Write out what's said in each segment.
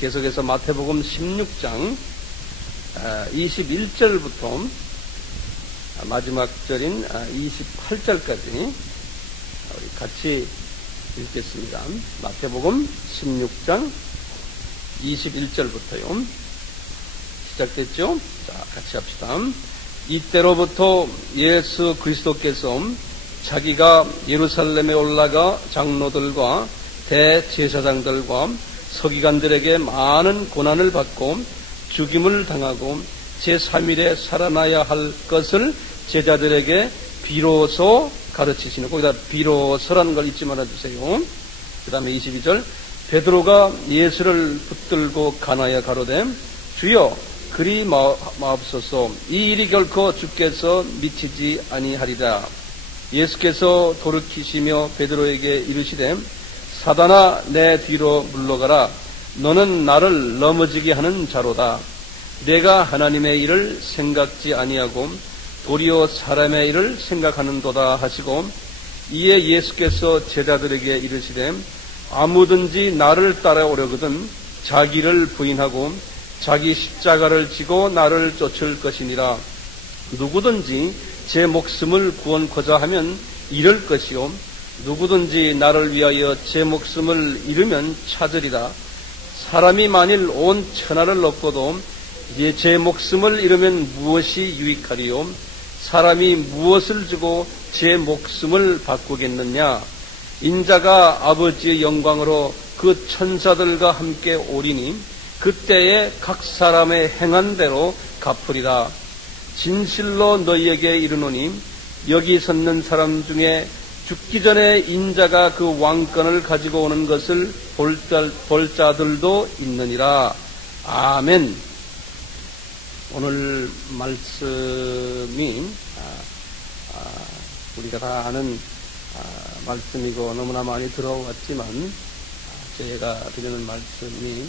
계속해서 마태복음 16장 21절부터 마지막 절인 28절까지 우리 같이 읽겠습니다. 마태복음 16장 21절부터요. 시작됐죠? 자, 같이 합시다. 이때로부터 예수 그리스도께서 자기가 예루살렘에 올라가 장로들과 대제사장들과 서기관들에게 많은 고난을 받고 죽임을 당하고 제3일에 살아나야 할 것을 제자들에게 비로소 가르치시는, 거기다 비로소라는 걸 잊지 말아주세요. 그 다음에 22절, 베드로가 예수를 붙들고 가나야 가로되 주여 그리 마옵소서, 이 일이 결코 주께서 미치지 아니하리라. 예수께서 돌이키시며 베드로에게 이르시되 사단아 내 뒤로 물러가라. 너는 나를 넘어지게 하는 자로다. 내가 하나님의 일을 생각지 아니하고 도리어 사람의 일을 생각하는도다 하시고, 이에 예수께서 제자들에게 이르시되 아무든지 나를 따라오려거든 자기를 부인하고 자기 십자가를 지고 나를 쫓을 것이니라. 누구든지 제 목숨을 구원코자 하면 잃을 것이요 누구든지 나를 위하여 제 목숨을 잃으면 찾으리라. 사람이 만일 온 천하를 얻고도 제 목숨을 잃으면 무엇이 유익하리요? 사람이 무엇을 주고 제 목숨을 바꾸겠느냐? 인자가 아버지의 영광으로 그 천사들과 함께 오리니 그때에 각 사람의 행한 대로 갚으리라. 진실로 너희에게 이르노니 여기 섰는 사람 중에 죽기 전에 인자가 그 왕권을 가지고 오는 것을 볼 자들도 있느니라. 아멘. 오늘 말씀이 우리가 다 아는 말씀이고 너무나 많이 들어왔지만 제가 드리는 말씀이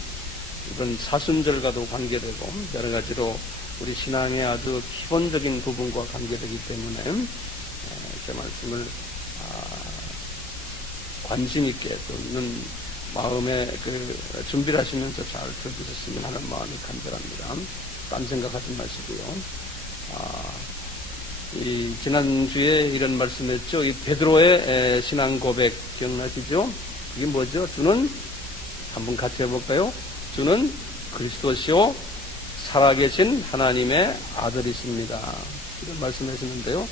이번 사순절과도 관계되고 여러 가지로 우리 신앙의 아주 기본적인 부분과 관계되기 때문에 제 말씀을 관심 있게 듣는 마음에 준비를 하시면서 잘 들으셨으면 하는 마음이 간절합니다. 딴 생각하지 마시고요. 지난주에 이런 말씀했죠. 이 베드로의 신앙 고백 기억나시죠? 이게 뭐죠? 주는, 한번 같이 해볼까요? 주는 그리스도시요 살아계신 하나님의 아들이십니다. 이런 말씀하시는데요.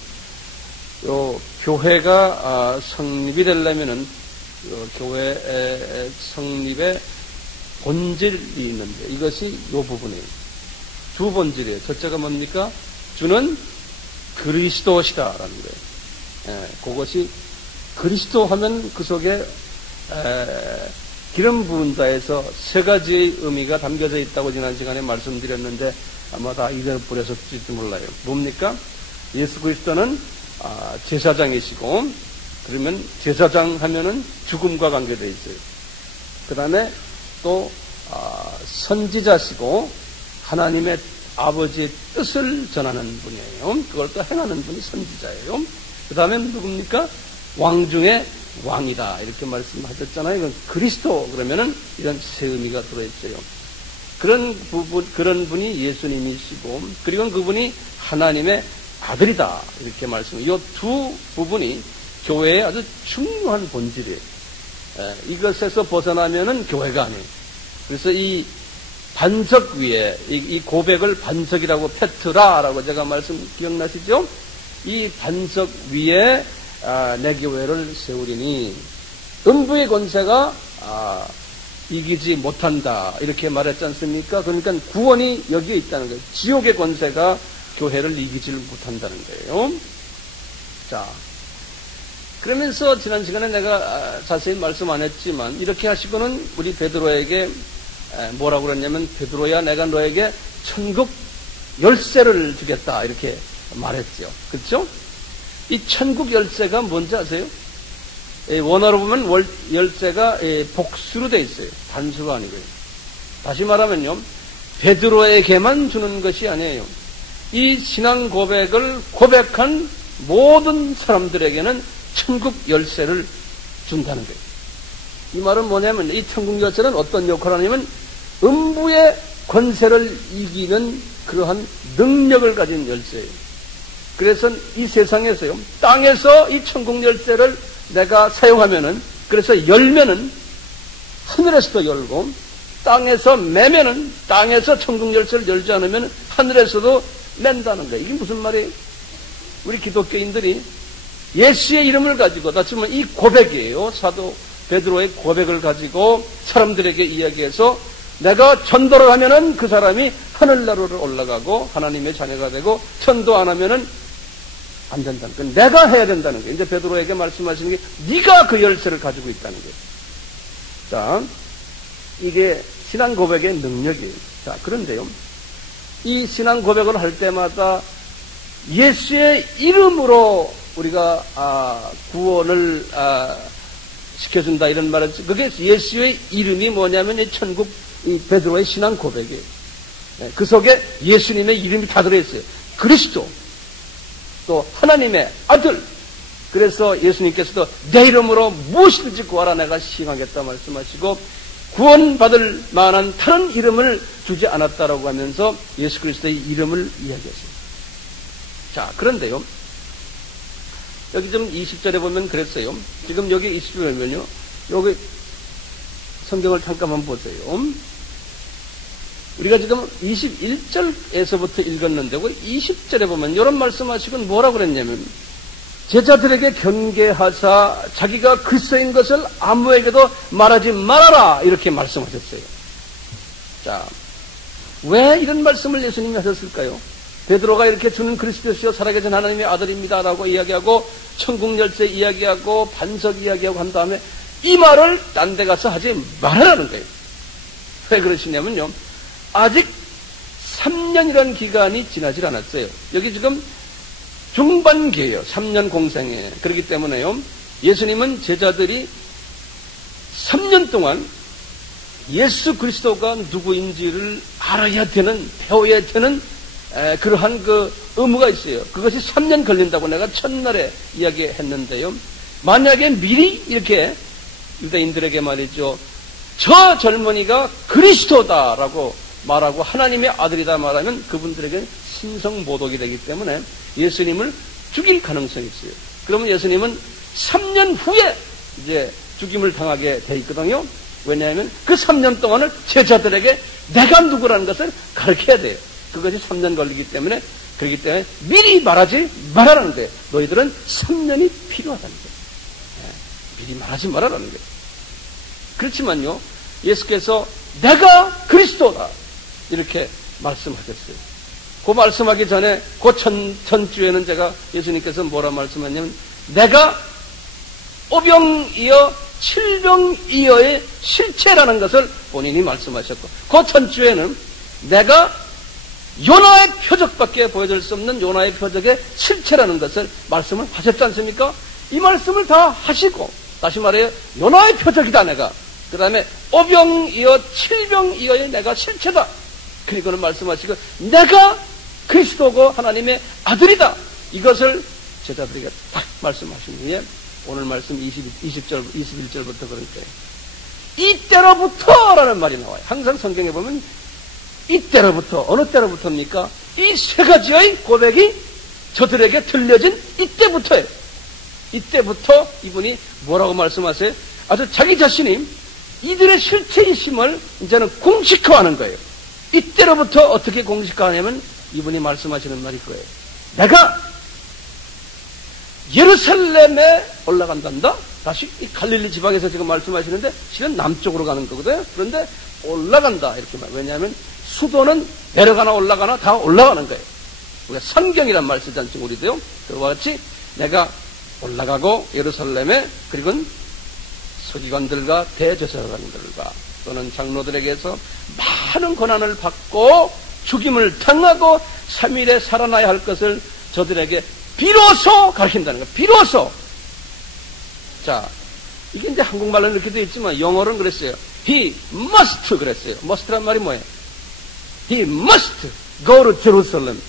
교회가 성립이 되려면은 교회 성립의 본질이 있는데 이것이 이 부분이에요. 두 본질이에요. 첫째가 뭡니까? 주는 그리스도시다라는 거예요. 그것이 그리스도 하면 그 속에 기름 부은 자에서 세 가지의 의미가 담겨져 있다고 지난 시간에 말씀드렸는데 아마 다 잊어버렸을지 몰라요. 뭡니까? 예수 그리스도는 제사장이시고, 그러면 제사장 하면은 죽음과 관계되어 있어요. 그 다음에 또 선지자시고 하나님의 아버지의 뜻을 전하는 분이에요. 그걸 또 행하는 분이 선지자예요. 그 다음에 누굽니까? 왕 중에 왕이다 이렇게 말씀하셨잖아요. 이건 그리스도 그러면은 이런 세 의미가 들어있어요. 그런 분이 예수님이시고, 그리고 그분이 하나님의 아들이다 이렇게 말씀. 이 두 부분이 교회의 아주 중요한 본질이에요. 이것에서 벗어나면은 교회가 아니에요. 그래서 이 반석 위에 이 고백을 반석이라고, 페트라라고 제가 말씀 기억나시죠? 이 반석 위에 내 교회를 세우리니 음부의 권세가 이기지 못한다 이렇게 말했지 않습니까? 그러니까 구원이 여기에 있다는 거예요. 지옥의 권세가 교회를 이기지를 못한다는 거예요. 자, 그러면서 지난 시간에 내가 자세히 말씀 안 했지만 이렇게 하시고는 우리 베드로에게 뭐라고 그랬냐면, 베드로야 내가 너에게 천국 열쇠를 주겠다 이렇게 말했죠. 그렇죠? 이 천국 열쇠가 뭔지 아세요? 원어로 보면 열쇠가 복수로 되어 있어요. 단수가 아니고요. 다시 말하면요, 베드로에게만 주는 것이 아니에요. 이 신앙 고백을 고백한 모든 사람들에게는 천국 열쇠를 준다는 거예요. 이 말은 뭐냐면, 이 천국 열쇠는 어떤 역할을 하냐면 음부의 권세를 이기는 그러한 능력을 가진 열쇠예요. 그래서 이 세상에서요, 땅에서 이 천국 열쇠를 내가 사용하면은, 그래서 열면은 하늘에서도 열고, 땅에서 매면은, 땅에서 천국 열쇠를 열지 않으면 하늘에서도 맨다는 거예요. 이게 무슨 말이에요? 우리 기독교인들이 예수의 이름을 가지고, 다시 말하면 이 고백이에요. 사도 베드로의 고백을 가지고 사람들에게 이야기해서 내가 전도를 하면은 그 사람이 하늘나라로 올라가고 하나님의 자녀가 되고, 전도 안 하면은 안 된다는 거예요. 내가 해야 된다는 거예요. 이제 베드로에게 말씀하시는 게 네가 그 열쇠를 가지고 있다는 거예요. 자, 이게 신앙 고백의 능력이에요. 자, 그런데요, 이 신앙 고백을 할 때마다 예수의 이름으로 우리가 구원을 시켜준다 이런 말은, 그게 예수의 이름이 뭐냐면 이 천국 이 베드로의 신앙 고백이에요. 그 속에 예수님의 이름이 다 들어있어요. 그리스도, 또 하나님의 아들. 그래서 예수님께서도 내 이름으로 무엇이든지 구하라 내가 시행하겠다 말씀하시고, 구원받을 만한 다른 이름을 주지 않았다라고 하면서 예수 그리스도의 이름을 이야기했어요. 자, 그런데요, 여기 좀 20절에 보면 그랬어요. 지금 여기 20절에 보면요, 여기 성경을 잠깐만 보세요. 우리가 지금 21절에서부터 읽었는데 20절에 보면 이런 말씀하시고 뭐라고 그랬냐면, 제자들에게 경계하사 자기가 그리스도인 것을 아무에게도 말하지 말아라 이렇게 말씀하셨어요. 자, 왜 이런 말씀을 예수님이 하셨을까요? 베드로가 이렇게 주는 그리스도시요 살아계신 하나님의 아들입니다라고 이야기하고 천국 열쇠 이야기하고 반석 이야기하고 한 다음에 이 말을 딴 데 가서 하지 말아라는 거예요. 왜 그러시냐면요, 아직 3년이라는 기간이 지나질 않았어요. 여기 지금 중반기예요. 3년 공생에. 그렇기 때문에요, 예수님은 제자들이 3년 동안 예수 그리스도가 누구인지를 알아야 되는, 배워야 되는 그러한 그 의무가 있어요. 그것이 3년 걸린다고 내가 첫날에 이야기했는데요, 만약에 미리 이렇게 유대인들에게 말이죠, 저 젊은이가 그리스도다라고 말하고 하나님의 아들이다 말하면 그분들에게는 신성모독이 되기 때문에 예수님을 죽일 가능성이 있어요. 그러면 예수님은 3년 후에 이제 죽임을 당하게 돼 있거든요. 왜냐하면 그 3년 동안을 제자들에게 내가 누구라는 것을 가르쳐야 돼요. 그것이 3년 걸리기 때문에, 그렇기 때문에 미리 말하지 말아라는 거예요. 너희들은 3년이 필요하다는 거예요. 미리 말하지 말아라는 거예요. 그렇지만요, 예수께서 내가 그리스도다 이렇게 말씀하셨어요. 그 말씀하기 전에 그 전주에는 제가 예수님께서 뭐라 말씀하냐면, 내가 오병이어 칠병이어의 실체라는 것을 본인이 말씀하셨고, 그 전주에는 내가 요나의 표적밖에 보여줄 수 없는 요나의 표적의 실체라는 것을 말씀을 하셨지 않습니까? 이 말씀을 다 하시고, 다시 말해요, 요나의 표적이다 내가, 그 다음에 오병이어 칠병이어의 내가 실체다, 그리고는 말씀하시고 내가 그리스도고 하나님의 아들이다, 이것을 제자들에게 딱 말씀하신 후에 오늘 말씀 20절, 21절부터 그럴 때 이때로부터라는 말이 나와요. 항상 성경에 보면 이때로부터, 어느 때로부터입니까? 이 세 가지의 고백이 저들에게 들려진 이때부터예요. 이때부터 이분이 뭐라고 말씀하세요? 아주 자기 자신이 이들의 실체이심을 이제는 공식화하는 거예요. 이때로부터 어떻게 공식화하냐면 이분이 말씀하시는 말이 거예요. 내가 예루살렘에 올라간단다. 다시 이 갈릴리 지방에서 지금 말씀하시는데 실은 남쪽으로 가는 거거든요. 그런데 올라간다 이렇게 말. 왜냐하면 수도는 내려가나 올라가나 다 올라가는 거예요. 우리가 성경이란 말 쓰지 않죠, 우리도요. 그와 같이 내가 올라가고 예루살렘에, 그리고 서기관들과 대제사장들과 또는 장로들에게서 많은 고난을 받고 죽임을 당하고 3일에 살아나야 할 것을 저들에게 비로소 가르친다는 거예요. 비로소. 자, 이게 이제 한국말로는 이렇게 되어 있지만 영어로는 그랬어요. He must 그랬어요. must란 말이 뭐예요? He must go to Jerusalem.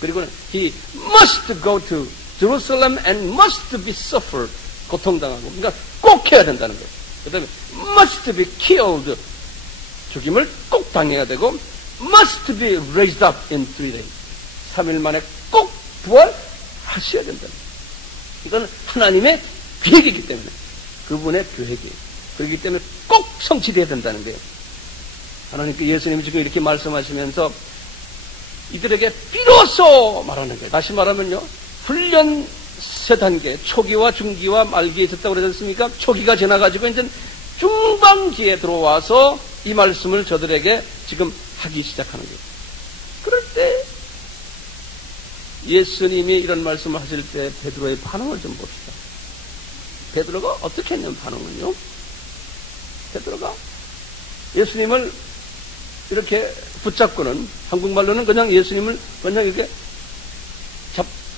그리고는 He must go to Jerusalem and must be suffered. 고통당하고. 그러니까 꼭 해야 된다는 거예요. 그 다음에 must be killed. 죽임을 꼭 당해야 되고 must be raised up in 3 days. 3일 만에 꼭 부활하셔야 된다는 거예요. 이건 하나님의 계획이기 때문에 그분의 계획이에요. 그렇기 때문에 꼭 성취되어야 된다는 거예요. 하나님께 예수님이 지금 이렇게 말씀하시면서 이들에게 비로소 말하는 거예요. 다시 말하면요. 훈련 3단계, 초기와 중기와 말기에 있었다고 그러지 않습니까? 초기가 지나가지고 이제 중반기에 들어와서 이 말씀을 저들에게 지금 하기 시작하는 거예요. 그럴 때 예수님이 이런 말씀을 하실 때 베드로의 반응을 좀 봅시다. 베드로가 어떻게 했냐면 반응은요. 베드로가 예수님을 이렇게 붙잡고는 한국말로는 그냥 예수님을 그냥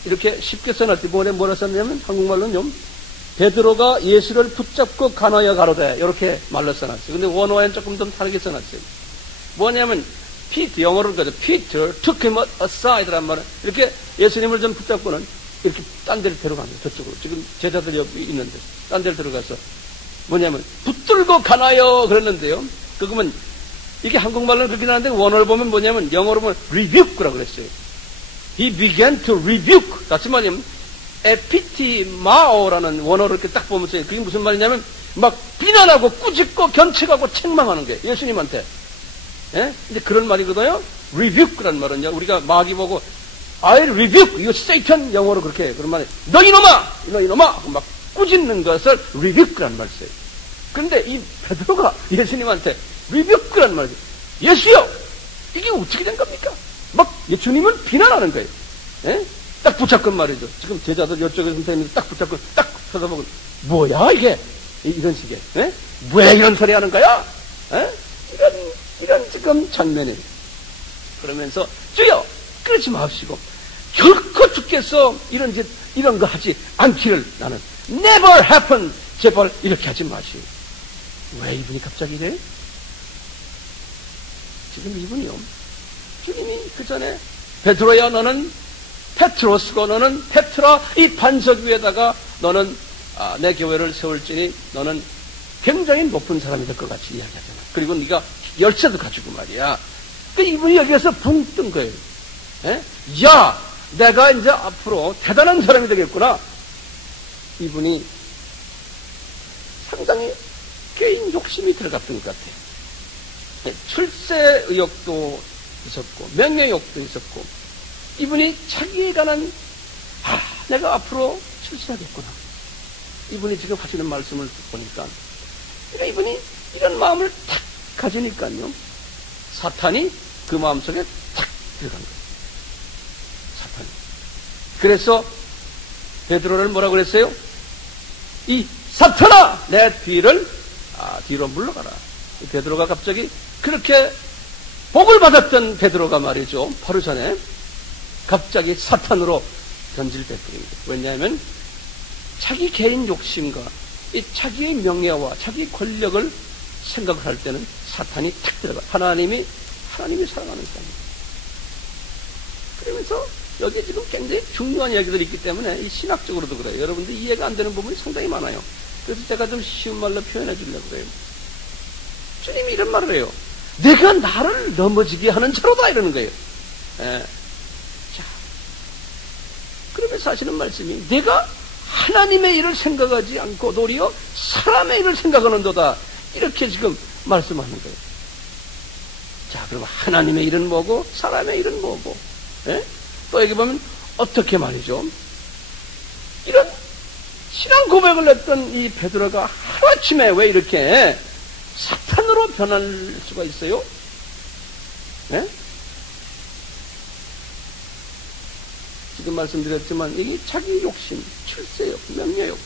이렇게 쉽게 써놨지. 뭐라 썼냐면 한국말로는요. 베드로가 예수를 붙잡고 가나야 가로되 이렇게 말로 써놨어요. 근데 원어에는 조금 더 다르게 써놨어요. 뭐냐면 피트 영어로 그러죠. Peter took him aside란 말은 이렇게 예수님을 좀 붙잡고는 이렇게 딴 데를 데려갑니다. 저쪽으로. 지금 제자들이 여기 있는데 딴 데를 들어가서 뭐냐면 붙들고 가나요 그랬는데요. 그러면 이게 한국말로는 그렇게 나는데 원어를 보면 뭐냐면 영어로 보면 rebuke라고 그랬어요. He began to rebuke. 다시 말하면 에피티마오라는 원어를 이렇게 딱 보면서 그게 무슨 말이냐면 막 비난하고 꾸짖고 견책하고 책망하는 거예요. 예수님한테. 예? 근데 그런 말이거든요. rebuke라는 말은요. 우리가 마귀 보고 I rebuke you Satan 영어로 그렇게 그런 말이 너 이놈아 막 꾸짖는 것을 rebuke라는 말을 써요. 그런데 이 베드로가 예수님한테 rebuke라는 말이에요. 예수요 이게 어떻게 된 겁니까? 막 예수님을 비난하는 거예요. 예? 딱 붙잡고 말이죠. 지금 제자들 이쪽에 선생님이 딱 붙잡고 딱 쳐다보고 뭐야 이게 이런 식의 예? 왜 이런 소리 하는 거야? 예? 이런 지금 장면이에요. 그러면서 주여 그러지 마시고 결코 주께서 이런 거 하지 않기를 나는 never happen 제발 이렇게 하지 마시오. 왜 이분이 갑자기 이래? 지금 이분이요. 주님이 그 전에 베드로야 너는 페트로스고 너는 페트라 이 반석 위에다가 너는 내 교회를 세울지니 너는 굉장히 높은 사람이 될 것 같이 이야기하잖아. 그리고 네가 열쇠도 가지고 말이야. 그 이분이 여기에서 붕 뜬 거예요. 에? 야, 내가 이제 앞으로 대단한 사람이 되겠구나. 이분이 상당히 개인 욕심이 들어갔던 것 같아요. 출세 의욕도 있었고 명예욕도 있었고 이분이 자기에 관한 내가 앞으로 출세하겠구나. 이분이 지금 하시는 말씀을 보니까 그러니까 이분이 이런 마음을 탁 가지니까요. 사탄이 그 마음속에 탁 들어간 거예요. 사탄이. 그래서 베드로를 뭐라고 그랬어요? 이 사탄아 내 뒤로 물러가라. 베드로가 갑자기 그렇게 복을 받았던 베드로가 말이죠. 바로 전에 갑자기 사탄으로 변질됐습니다. 왜냐하면 자기 개인 욕심과 이 자기의 명예와 자기 권력을 생각을 할 때는 사탄이 탁 들어가. 하나님이 사랑하는 사람입니다. 그러면서 여기에 지금 굉장히 중요한 이야기들이 있기 때문에 이 신학적으로도 그래요. 여러분들 이해가 안 되는 부분이 상당히 많아요. 그래서 제가 좀 쉬운 말로 표현해 주려고 그래요. 주님이 이런 말을 해요. 내가 나를 넘어지게 하는 자로다 이러는 거예요. 자, 그러면서 하시는 말씀이 내가 하나님의 일을 생각하지 않고 도리어 사람의 일을 생각하는도다 이렇게 지금 말씀하는 거예요. 자, 그럼 하나님의 일은 뭐고 사람의 일은 뭐고 또 여기 보면 어떻게 말이죠. 이런 신앙 고백을 했던 이 베드로가 하루아침에 왜 이렇게 사탄으로 변할 수가 있어요? 지금 말씀드렸지만 이게 자기 욕심, 출세욕, 명예욕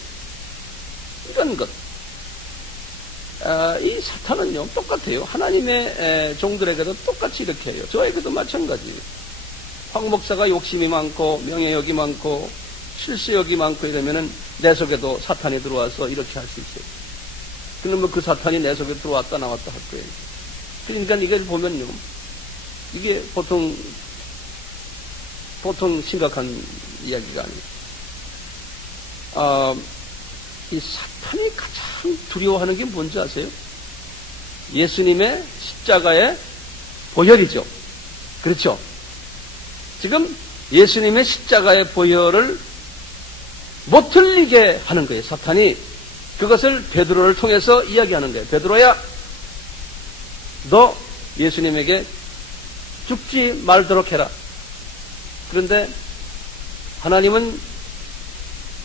이런 것. 이 사탄은요 똑같아요. 하나님의 종들에게도 똑같이 이렇게 해요. 저에게도 마찬가지예요. 황 목사가 욕심이 많고 명예욕이 많고 출세욕이 많고 이러면은 내 속에도 사탄이 들어와서 이렇게 할 수 있어요. 그러면 그 사탄이 내 속에 들어왔다 나왔다 할 거예요. 그러니까 이걸 보면요, 이게 보통 심각한 이야기가 아니에요. 이 사탄이 가장 두려워하는 게 뭔지 아세요? 예수님의 십자가의 보혈이죠. 그렇죠? 지금 예수님의 십자가의 보혈을 못 들리게 하는 거예요. 사탄이 그것을 베드로를 통해서 이야기하는 거예요. 베드로야, 너 예수님에게 죽지 말도록 해라. 그런데 하나님은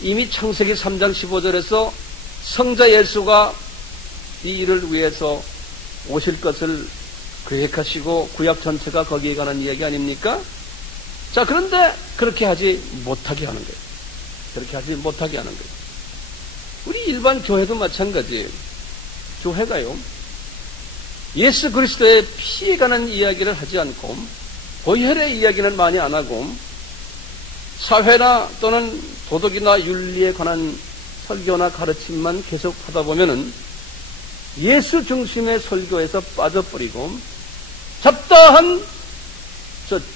이미 창세기 3장 15절에서 성자 예수가 이 일을 위해서 오실 것을 계획하시고 구약 전체가 거기에 관한 이야기 아닙니까? 자, 그런데 그렇게 하지 못하게 하는 거예요. 그렇게 하지 못하게 하는 거예요. 우리 일반 교회도 마찬가지예요. 교회가요, 예수 그리스도의 피에 관한 이야기를 하지 않고 보혈의 이야기는 많이 안 하고 사회나 또는 도덕이나 윤리에 관한 설교나 가르침만 계속 하다 보면은 예수 중심의 설교에서 빠져버리고 잡다한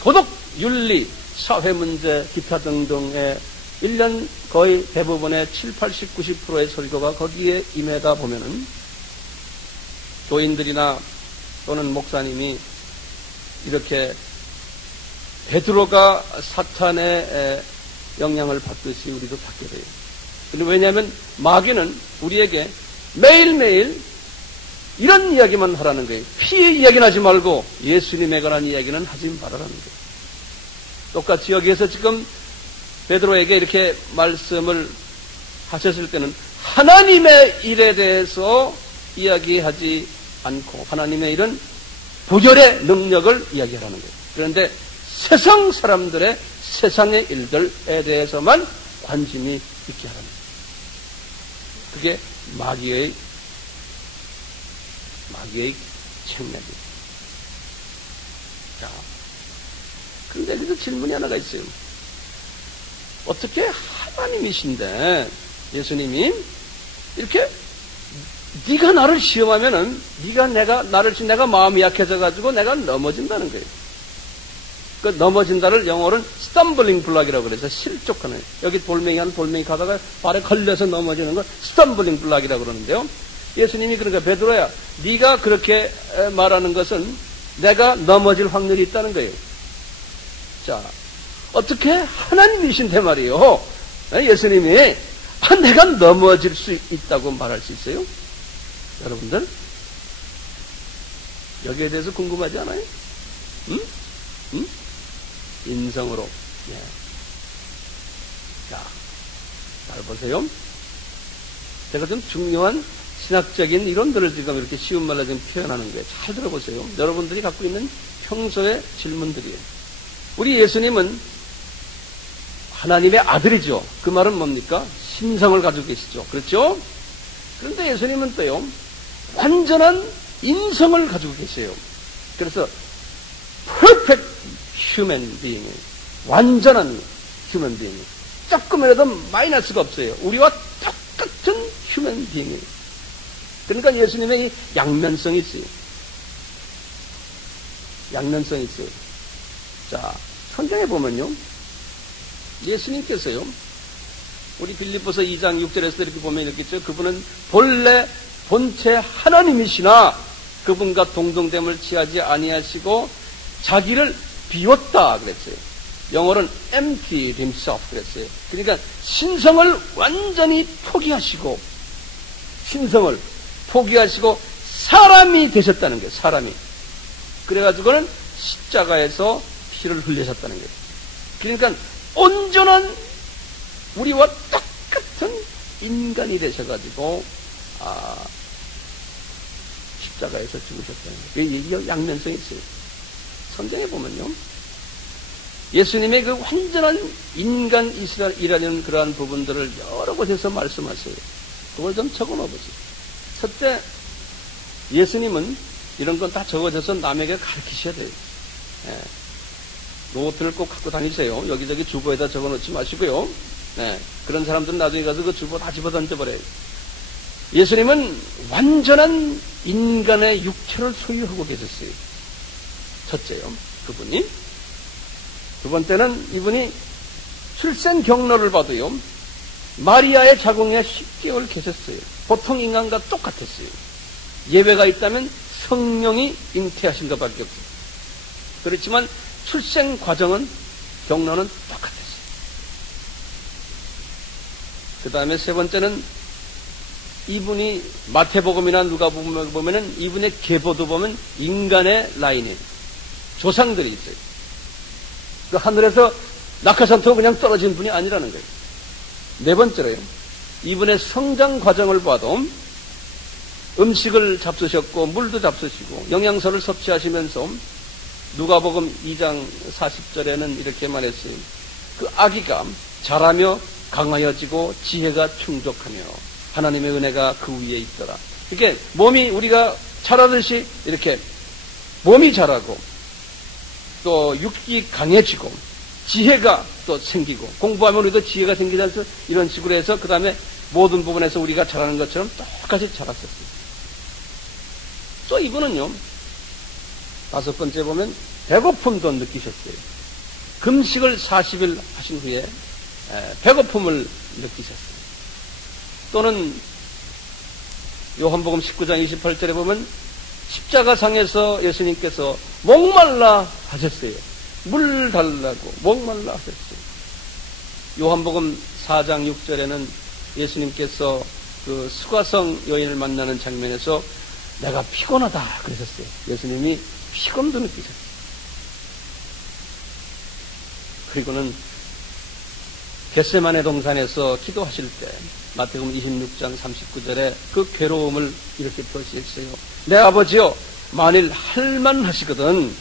도덕, 윤리, 사회 문제, 기타 등등의 1년 거의 대부분의 7, 80, 90%의 설교가 거기에 임하다 보면은 교인들이나 또는 목사님이 이렇게 베드로가 사탄의 영향을 받듯이 우리도 받게 돼요. 근데 왜냐하면 마귀는 우리에게 매일매일 이런 이야기만 하라는 거예요. 피의 이야기는 하지 말고 예수님에 관한 이야기는 하지 말아라는 거예요. 똑같이 여기에서 지금 베드로에게 이렇게 말씀을 하셨을 때는 하나님의 일에 대해서 이야기하지 않고 하나님의 일은 보혈의 능력을 이야기하라는 거예요. 그런데 세상 사람들의 세상의 일들에 대해서만 관심이 있게 하라는 거예요. 그게 마귀의 책략이에요. 자, 그런데 여기서 질문이 하나가 있어요. 어떻게 하나님이신데 예수님이 이렇게 네가 나를 시험하면은 내가 마음이 약해져 가지고 내가 넘어진다는 거예요. 그 넘어진다를 영어로는 스탬블링 블락이라고 그래서 실족하는 거예요. 여기 돌멩이 가다가 발에 걸려서 넘어지는 걸 스탬블링 블락이라고 그러는데요. 예수님이 그러니까 베드로야, 네가 그렇게 말하는 것은 내가 넘어질 확률이 있다는 거예요. 자, 어떻게 하나님이신데 말이에요. 예수님이 내가 넘어질 수 있다고 말할 수 있어요? 여러분들 여기에 대해서 궁금하지 않아요? 응? 인성으로. 예. 자, 잘 보세요. 제가 좀 중요한 신학적인 이론들을 지금 이렇게 쉬운 말로 지금 표현하는 거예요. 잘 들어보세요. 여러분들이 갖고 있는 평소의 질문들이에요. 우리 예수님은 하나님의 아들이죠. 그 말은 뭡니까? 신성을 가지고 계시죠. 그렇죠? 그런데 예수님은 또요, 완전한 인성을 가지고 계세요. 그래서 perfect human being, 완전한 human being, 조금이라도 마이너스가 없어요. 우리와 똑같은 human being. 그러니까 예수님의 이 양면성이 있어요. 양면성이 있어요. 자, 성경에 보면요, 예수님께서요, 우리 빌립보서 2장 6절에서 이렇게 보면 이렇게 있죠. 그분은 본래 본체 하나님이시나 그분과 동등됨을 취하지 아니하시고 자기를 비웠다 그랬어요. 영어로는 emptied himself 그랬어요. 그러니까 신성을 완전히 포기하시고, 신성을 포기하시고 사람이 되셨다는 거예요. 사람이. 그래가지고는 십자가에서 피를 흘리셨다는 거예요. 그러니까 온전한 우리와 똑같은 인간이 되셔가지고 십자가에서 죽으셨다는 거예요. 이 양면성이 있어요. 성경에 보면요, 예수님의 그 완전한 인간이라는 그러한 부분들을 여러 곳에서 말씀하세요. 그걸 좀 적어놓아보세요. 첫째, 예수님은 이런 건 다 적어져서 남에게 가르치셔야 돼요. 예. 노트를 꼭 갖고 다니세요. 여기저기 주보에다 적어놓지 마시고요. 네. 그런 사람들은 나중에 가서 그 주보 다 집어 던져버려요. 예수님은 완전한 인간의 육체를 소유하고 계셨어요. 첫째요, 그분이. 두 번째는 이분이 출생 경로를 봐도요, 마리아의 자궁에 10개월 계셨어요. 보통 인간과 똑같았어요. 예외가 있다면 성령이 잉태하신 것밖에 없어요. 그렇지만 출생 과정은, 경로는 똑같았어요. 그 다음에 세 번째는 이분이 마태복음이나 누가복음을 보면은 이분의 계보도 보면 인간의 라인에 조상들이 있어요. 그 하늘에서 낙하산타고 그냥 떨어진 분이 아니라는 거예요. 네 번째로요, 이분의 성장 과정을 봐도 음식을 잡수셨고 물도 잡수시고 영양소를 섭취하시면서 누가복음 2장 40절에는 이렇게 말했어요. 그 아기가 자라며 강하여지고 지혜가 충족하며 하나님의 은혜가 그 위에 있더라. 이렇게 몸이 우리가 자라듯이 이렇게 몸이 자라고 또 육이 강해지고 지혜가 또 생기고 공부하면 우리도 지혜가 생기지 않습니까? 이런 식으로 해서 그 다음에 모든 부분에서 우리가 자라는 것처럼 똑같이 자랐었어요. 또 이분은요, 다섯 번째 보면 배고픔도 느끼셨어요. 금식을 40일 하신 후에 배고픔을 느끼셨어요. 또는 요한복음 19장 28절에 보면 십자가상에서 예수님께서 목말라 하셨어요. 물 달라고 목말라 하셨어요. 요한복음 4장 6절에는 예수님께서 그 수가성 여인을 만나는 장면에서 내가 피곤하다 그러셨어요. 예수님이 피곤도 느끼셨어요. 그리고는 겟세마네 동산에서 기도하실 때 마태복음 26장 39절에 그 괴로움을 이렇게 표시했어요. 내 아버지여, 만일 할만하시거든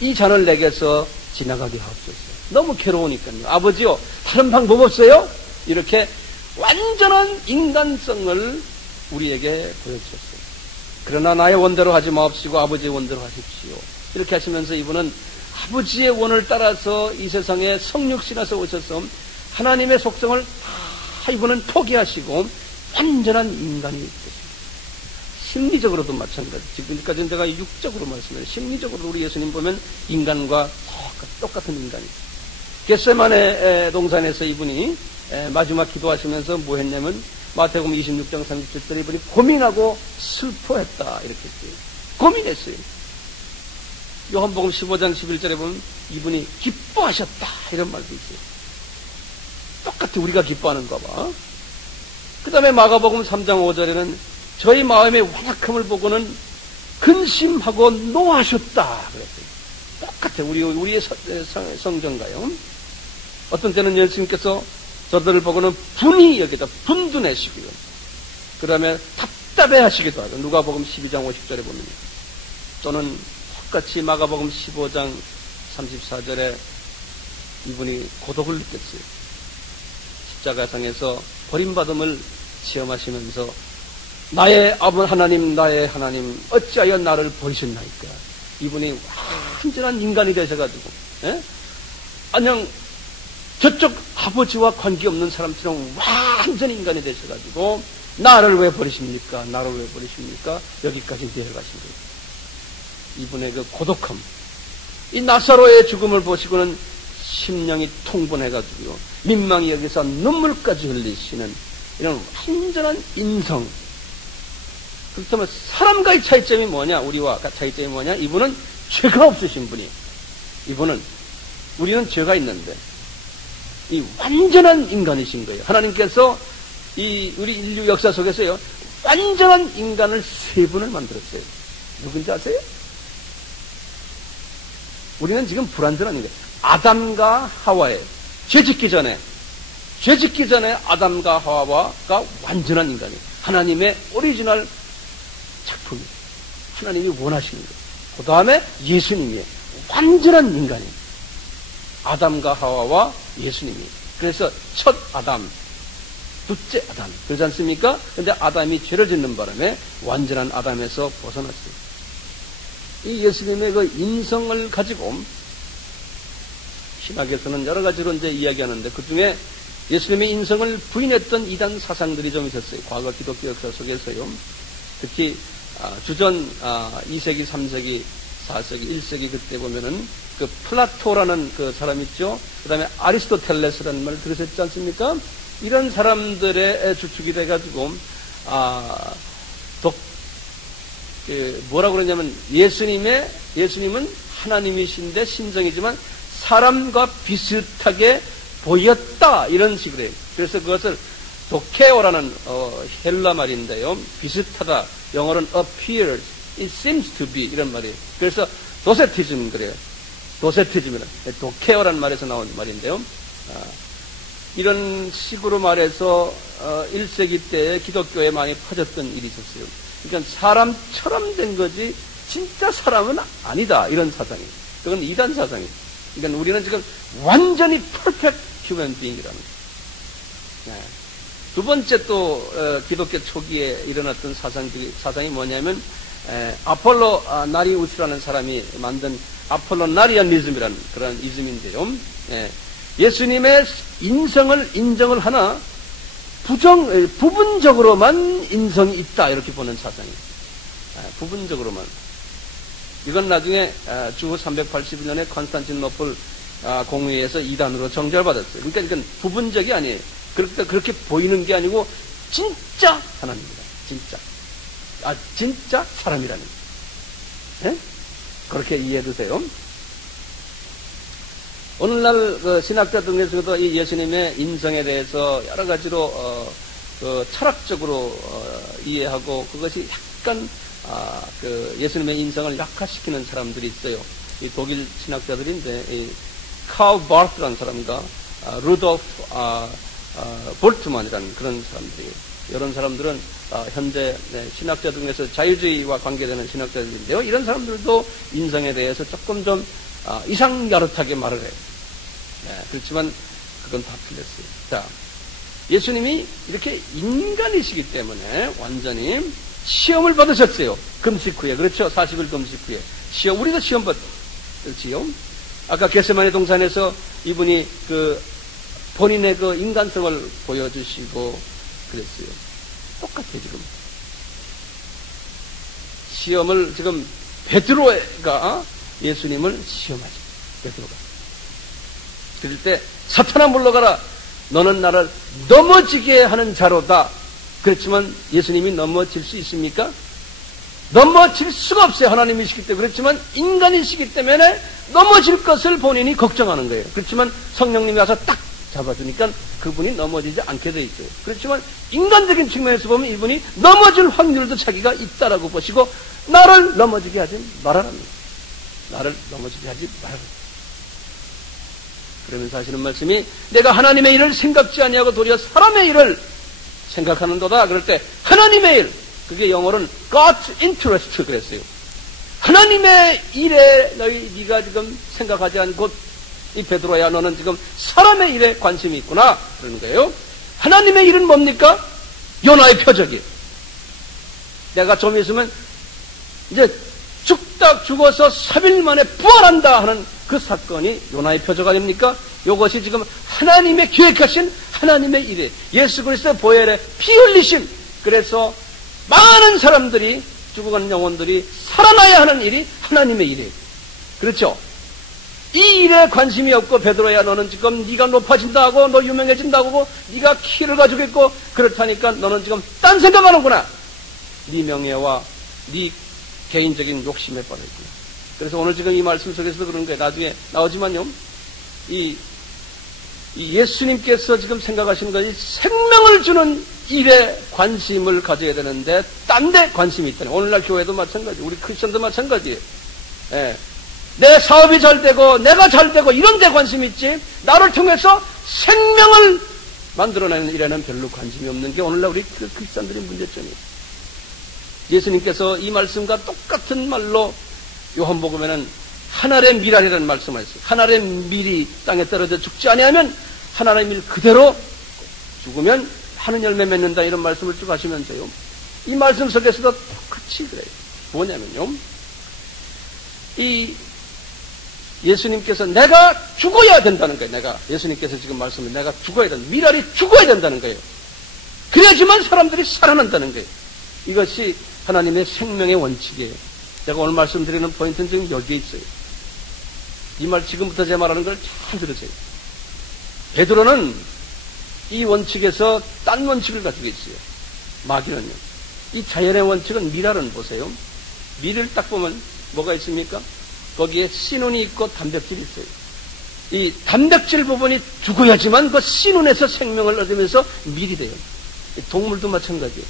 이 잔을 내게서 지나가게 하옵소서. 너무 괴로우니까요. 아버지여, 다른 방법 없어요? 이렇게 완전한 인간성을 우리에게 보여주셨어요. 그러나 나의 원대로 하지 마옵시고 아버지의 원대로 하십시오. 이렇게 하시면서 이분은 아버지의 원을 따라서 이 세상에 성육신에서 오셔서 하나님의 속성을 다 이분은 포기하시고 완전한 인간이 됐습니다. 심리적으로도 마찬가지. 지금까지는 제가 육적으로 말씀드려요. 심리적으로 우리 예수님 보면 인간과 똑같은 인간이에요. 겟세마네 동산에서 이분이 마지막 기도하시면서 뭐 했냐면 마태복음 26장 37절에 이분이 고민하고 슬퍼했다 이렇게 했어요. 고민했어요. 요한복음 15장 11절에 보면 이분이 기뻐하셨다 이런 말도 있어요. 똑같이 우리가 기뻐하는가 봐. 그 다음에 마가복음 3장 5절에는 저희 마음의 완악함을 보고는 근심하고 노하셨다 그랬어요. 똑같아. 우리의 성경가요. 어떤 때는 예수님께서 저들을 보고는 분이 여기다 분도 내시고요. 그 다음에 답답해 하시기도 하고 누가복음 12장 50절에 보면 또는 똑같이 마가복음 15장 34절에 이분이 고독을 느꼈어요. 십자가상에서 버림받음을 체험하시면서 나의 하나님 나의 하나님 어찌하여 나를 버리셨나이까. 이분이 완전한 인간이 되셔가지고 안녕 저쪽 아버지와 관계없는 사람처럼 완전히 인간이 되셔가지고 나를 왜 버리십니까? 나를 왜 버리십니까? 여기까지 내려가신 거예요. 이분의 그 고독함, 이 나사로의 죽음을 보시고는 심령이 통분해가지고요, 민망히 여기서 눈물까지 흘리시는 이런 완전한 인성. 그렇다면 사람과의 차이점이 뭐냐? 우리와 차이점이 뭐냐? 이분은 죄가 없으신 분이, 우리는 죄가 있는데 이 완전한 인간이신 거예요. 하나님께서 우리 인류 역사 속에서요, 완전한 인간을 세 분을 만들었어요. 누군지 아세요? 우리는 지금 불완전한 인간. 아담과 하와예요. 죄 짓기 전에 아담과 하와가 완전한 인간이에요. 하나님의 오리지널 작품이에요. 하나님이 원하시는 거예요. 그 다음에 예수님이 완전한 인간이에요. 아담과 하와와 예수님이. 그래서 첫 아담, 둘째 아담. 그렇지 않습니까? 근데 아담이 죄를 짓는 바람에 완전한 아담에서 벗어났어요. 이 예수님의 그 인성을 가지고 신학에서는 여러 가지로 이제 이야기하는데 그 중에 예수님의 인성을 부인했던 이단 사상들이 좀 있었어요. 과거 기독교 역사 속에서요. 특히 주전 2세기, 3세기, 4세기, 1세기 그때 보면은 그 플라토라는 그 사람 있죠. 그 다음에 아리스토텔레스라는 말을 들으셨지 않습니까? 이런 사람들의 주축이 돼가지고 뭐라고 그러냐면 예수님은 하나님이신데 신성이지만 사람과 비슷하게 보였다 이런 식으로 해요. 그래서 그것을 도케오라는 헬라 말인데요. 비슷하다. 영어로는 appears, it seems to be 이런 말이에요. 그래서 도세티즘 그래요. 도세티즘이란 도케오라는 말에서 나온 말인데요. 이런 식으로 말해서 1세기 때 기독교에 많이 퍼졌던 일이 있었어요. 그러니까 사람처럼 된 거지 진짜 사람은 아니다 이런 사상이에요. 그건 이단 사상이에요. 그러니까 우리는 지금 완전히 perfect human being이라는 거예요. 두 번째 또 기독교 초기에 일어났던 사상이 뭐냐면 아폴로 나리우스라는 사람이 만든 아폴로나리아니즘이라는 그런 이즘인데요. 예수님의 인성을 인정을 하나 부분적으로만 인성이 있다 이렇게 보는 사상이에요. 부분적으로만. 이건 나중에 주후 381년에 컨스탄티노플 공의회에서 이단으로 정죄받았어요. 그러니까 이건 부분적이 아니에요. 그렇게 보이는 게 아니고 진짜 하나님입니다. 진짜 사람이라는 거예요. 그렇게 이해해두세요. 오늘날 그 신학자들 중에서도 이 예수님의 인성에 대해서 여러 가지로 철학적으로 이해하고 그것이 약간 그 예수님의 인성을 약화시키는 사람들이 있어요. 이 독일 신학자들인데 이 카우 바르트라는 사람과 루돌프 볼트만이라는 그런 사람들이에요. 이런 사람들은 현재 신학자 중에서 자유주의와 관계되는 신학자들인데요. 이런 사람들도 인성에 대해서 조금 좀 이상야릇하게 말을 해요. 그렇지만 그건 다 틀렸어요. 자, 예수님이 이렇게 인간이시기 때문에 완전히 시험을 받으셨어요. 금식 후에. 그렇죠? 40일 금식 후에. 우리도 시험 받지요. 아까 겟세마네 동산에서 이분이 본인의 그 인간성을 보여주시고 그랬어요. 똑같아요, 지금. 시험을 지금 베드로가 예수님을 시험하죠. 베드로가. 그럴 때 사탄아 물러가라. 너는 나를 넘어지게 하는 자로다. 그렇지만 예수님이 넘어질 수 있습니까? 넘어질 수가 없어요. 하나님이시기 때문에. 그렇지만 인간이시기 때문에 넘어질 것을 본인이 걱정하는 거예요. 그렇지만 성령님이 와서 딱 잡아주니까 그분이 넘어지지 않게 돼 있어요. 그렇지만 인간적인 측면에서 보면 이분이 넘어질 확률도 자기가 있다라고 보시고 나를 넘어지게 하지 말아랍니다. 나를 넘어지게 하지 말아랍니다. 그러면서 하시는 말씀이 내가 하나님의 일을 생각지 아니하고 도리어 사람의 일을 생각하는도다. 그럴 때 하나님의 일, 그게 영어로는 God's interest 그랬어요. 하나님의 일에 네가 지금 생각하지 않고 이 베드로야 너는 지금 사람의 일에 관심이 있구나 그러는 거예요. 하나님의 일은 뭡니까? 요나의 표적이에요. 내가 좀 있으면 이제 죽어서 3일 만에 부활한다 하는 그 사건이 요나의 표적 아닙니까? 이것이 지금 하나님의 기획하신 하나님의 일이에요. 예수 그리스도의 보혈에 피 흘리심. 그래서 많은 사람들이 죽어가는 영혼들이 살아나야 하는 일이 하나님의 일이에요. 그렇죠? 이 일에 관심이 없고 베드로야 너는 지금 네가 높아진다고 너 유명해진다고 네가 키를 가지고 있고 그렇다니까 너는 지금 딴 생각하는구나. 네 명예와 네 개인적인 욕심에 빠져있구나. 그래서 오늘 지금 이 말씀 속에서도 그런 거예요. 나중에 나오지만요. 이 예수님께서 지금 생각하시는 것이 생명을 주는 일에 관심을 가져야 되는데 딴 데 관심이 있다네. 오늘날 교회도 마찬가지, 우리 크리스천도 마찬가지예요. 예. 내 사업이 잘 되고 내가 잘 되고 이런 데 관심이 있지 나를 통해서 생명을 만들어내는 일에는 별로 관심이 없는 게 오늘날 우리 크리스천들의 문제점이에요. 예수님께서 이 말씀과 똑같은 말로 요한복음에는 하늘의 밀알이라는 말씀을 했어요. 하늘의 밀이 땅에 떨어져 죽지 아니하면 하늘의 밀 그대로 죽으면 하늘 열매 맺는다 이런 말씀을 쭉 하시면서요. 이 말씀 속에서도 똑같이 그래요. 뭐냐면요. 이 예수님께서 내가 죽어야 된다는 거예요. 예수님께서 지금 말씀을 내가 죽어야 된다. 미랄이 죽어야 된다는 거예요. 그래야지만 사람들이 살아난다는 거예요. 이것이 하나님의 생명의 원칙이에요. 제가 오늘 말씀드리는 포인트는 지금 여기에 있어요. 이 말 지금부터 제 말하는 걸 잘 들으세요. 베드로는 이 원칙에서 딴 원칙을 가지고 있어요. 마귀는요. 이 자연의 원칙은 미랄은 보세요. 밀을 딱 보면 뭐가 있습니까? 거기에 씨눈이 있고 단백질이 있어요. 이 단백질 부분이 죽어야지만 그 씨눈에서 생명을 얻으면서 밀이 돼요. 동물도 마찬가지예요.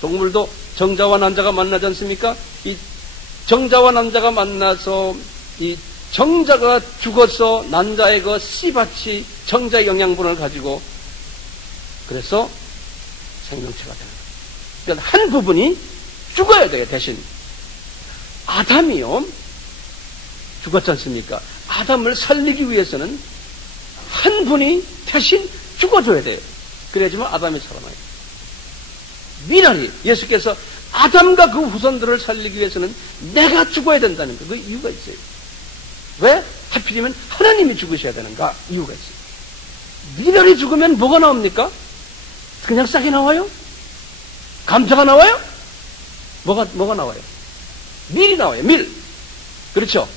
동물도 정자와 난자가 만나지 않습니까? 이 정자와 난자가 만나서 이 정자가 죽어서 난자의 그 씨밭이 정자의 영양분을 가지고 그래서 생명체가 되는 거예요. 그러니까 한 부분이 죽어야 돼요. 대신 아담이요 죽었지 않습니까? 아담을 살리기 위해서는 한 분이 대신 죽어줘야 돼요. 그래야지만 아담이 살아나요. 미랄이 예수께서 아담과 그 후손들을 살리기 위해서는 내가 죽어야 된다는 그 이유가 있어요. 왜? 하필이면 하나님이 죽으셔야 되는가? 이유가 있어요. 미랄이 죽으면 뭐가 나옵니까? 그냥 싹이 나와요? 감자가 나와요? 뭐가 나와요? 밀이 나와요. 밀. 그렇죠?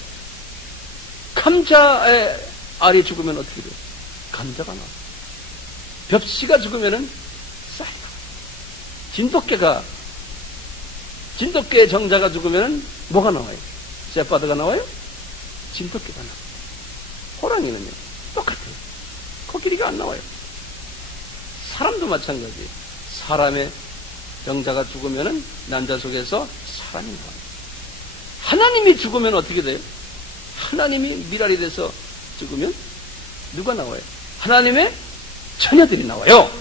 감자의 알이 죽으면 어떻게 돼요? 감자가 나와요. 벽씨가 죽으면은 쌀이 나와요. 진돗개의 정자가 죽으면은 뭐가 나와요? 쇠바드가 나와요? 진돗개가 나와요. 호랑이는요? 똑같아요. 코끼리가 안 나와요. 사람도 마찬가지예요. 사람의 정자가 죽으면은 난자 속에서 사람이 나와요. 하나님이 죽으면 어떻게 돼요? 하나님이 미랄이 돼서 죽으면 누가 나와요? 하나님의 자녀들이 나와요.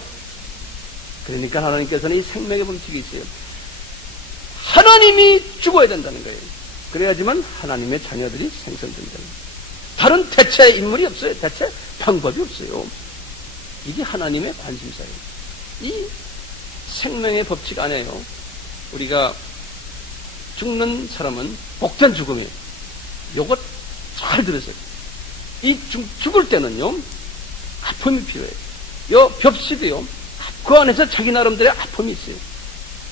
그러니까 하나님께서는 이 생명의 법칙이 있어요. 하나님이 죽어야 된다는 거예요. 그래야지만 하나님의 자녀들이 생성된다는 거예요. 다른 대체 인물이 없어요. 대체 방법이 없어요. 이게 하나님의 관심사예요. 이 생명의 법칙 안에요. 우리가 죽는 사람은 복된 죽음이에요. 요거 잘 들으세요. 이 죽을 때는요, 아픔이 필요해요. 요 벽시도요, 그 안에서 자기 나름대로의 아픔이 있어요.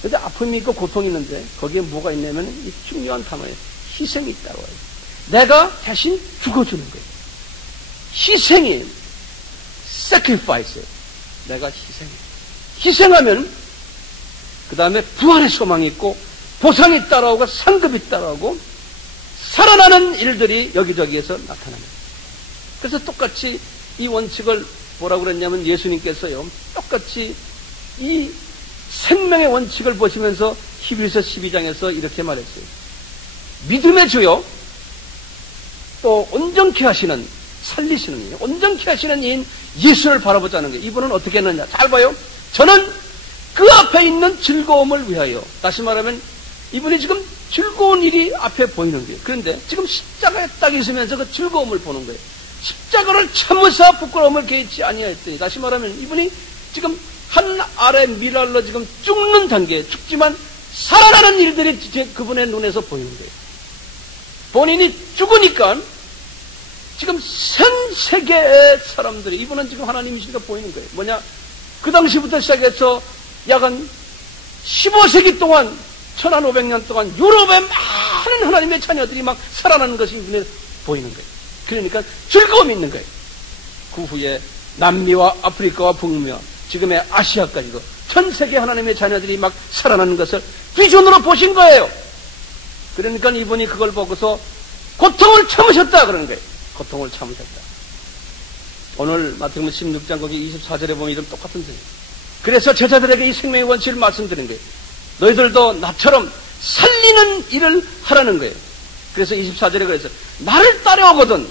근데 아픔이 있고 고통이 있는데, 거기에 뭐가 있냐면, 이 중요한 단어예요. 희생이 있다고 해요. 내가 대신 죽어주는 거예요. 희생이, sacrifice예요. 내가 희생하면, 그 다음에 부활의 소망이 있고, 보상이 따라오고, 상급이 따라오고, 살아나는 일들이 여기저기에서 나타납니다. 그래서 똑같이 이 원칙을 뭐라고 그랬냐면 예수님께서요, 똑같이 이 생명의 원칙을 보시면서 히브리서 12장에서 이렇게 말했어요. 믿음의 주요, 또 온전케 하시는, 살리시는, 온전케 하시는 이인 예수를 바라보자는 거예요. 이분은 어떻게 했느냐. 잘 봐요. 저는 그 앞에 있는 즐거움을 위하여, 다시 말하면 이분이 지금 즐거운 일이 앞에 보이는 거예요. 그런데 지금 십자가에 딱 있으면서 그 즐거움을 보는 거예요. 십자가를 참으사 부끄러움을 개의치 아니하였더니, 다시 말하면 이분이 지금 한 알의 미랄로 지금 죽는 단계에 죽지만 살아나는 일들이 그분의 눈에서 보이는 거예요. 본인이 죽으니까 지금 전 세계의 사람들이, 이분은 지금 하나님이시니까 보이는 거예요. 뭐냐? 그 당시부터 시작해서 약 한 15세기 동안 1500년 동안 유럽의 많은 하나님의 자녀들이 막 살아나는 것이 이분에 보이는 거예요. 그러니까 즐거움이 있는 거예요. 그 후에 남미와 아프리카와 북미와 지금의 아시아까지도 전 세계 하나님의 자녀들이 막 살아나는 것을 비전으로 보신 거예요. 그러니까 이분이 그걸 보고서 고통을 참으셨다 그러는 거예요. 고통을 참으셨다. 오늘 마태복음 16장 거기 24절에 보면 이런 똑같은 점이에요. 그래서 제자들에게 이 생명의 원칙을 말씀드린 거예요. 너희들도 나처럼 살리는 일을 하라는 거예요. 그래서 24절에 그래서 나를 따라오거든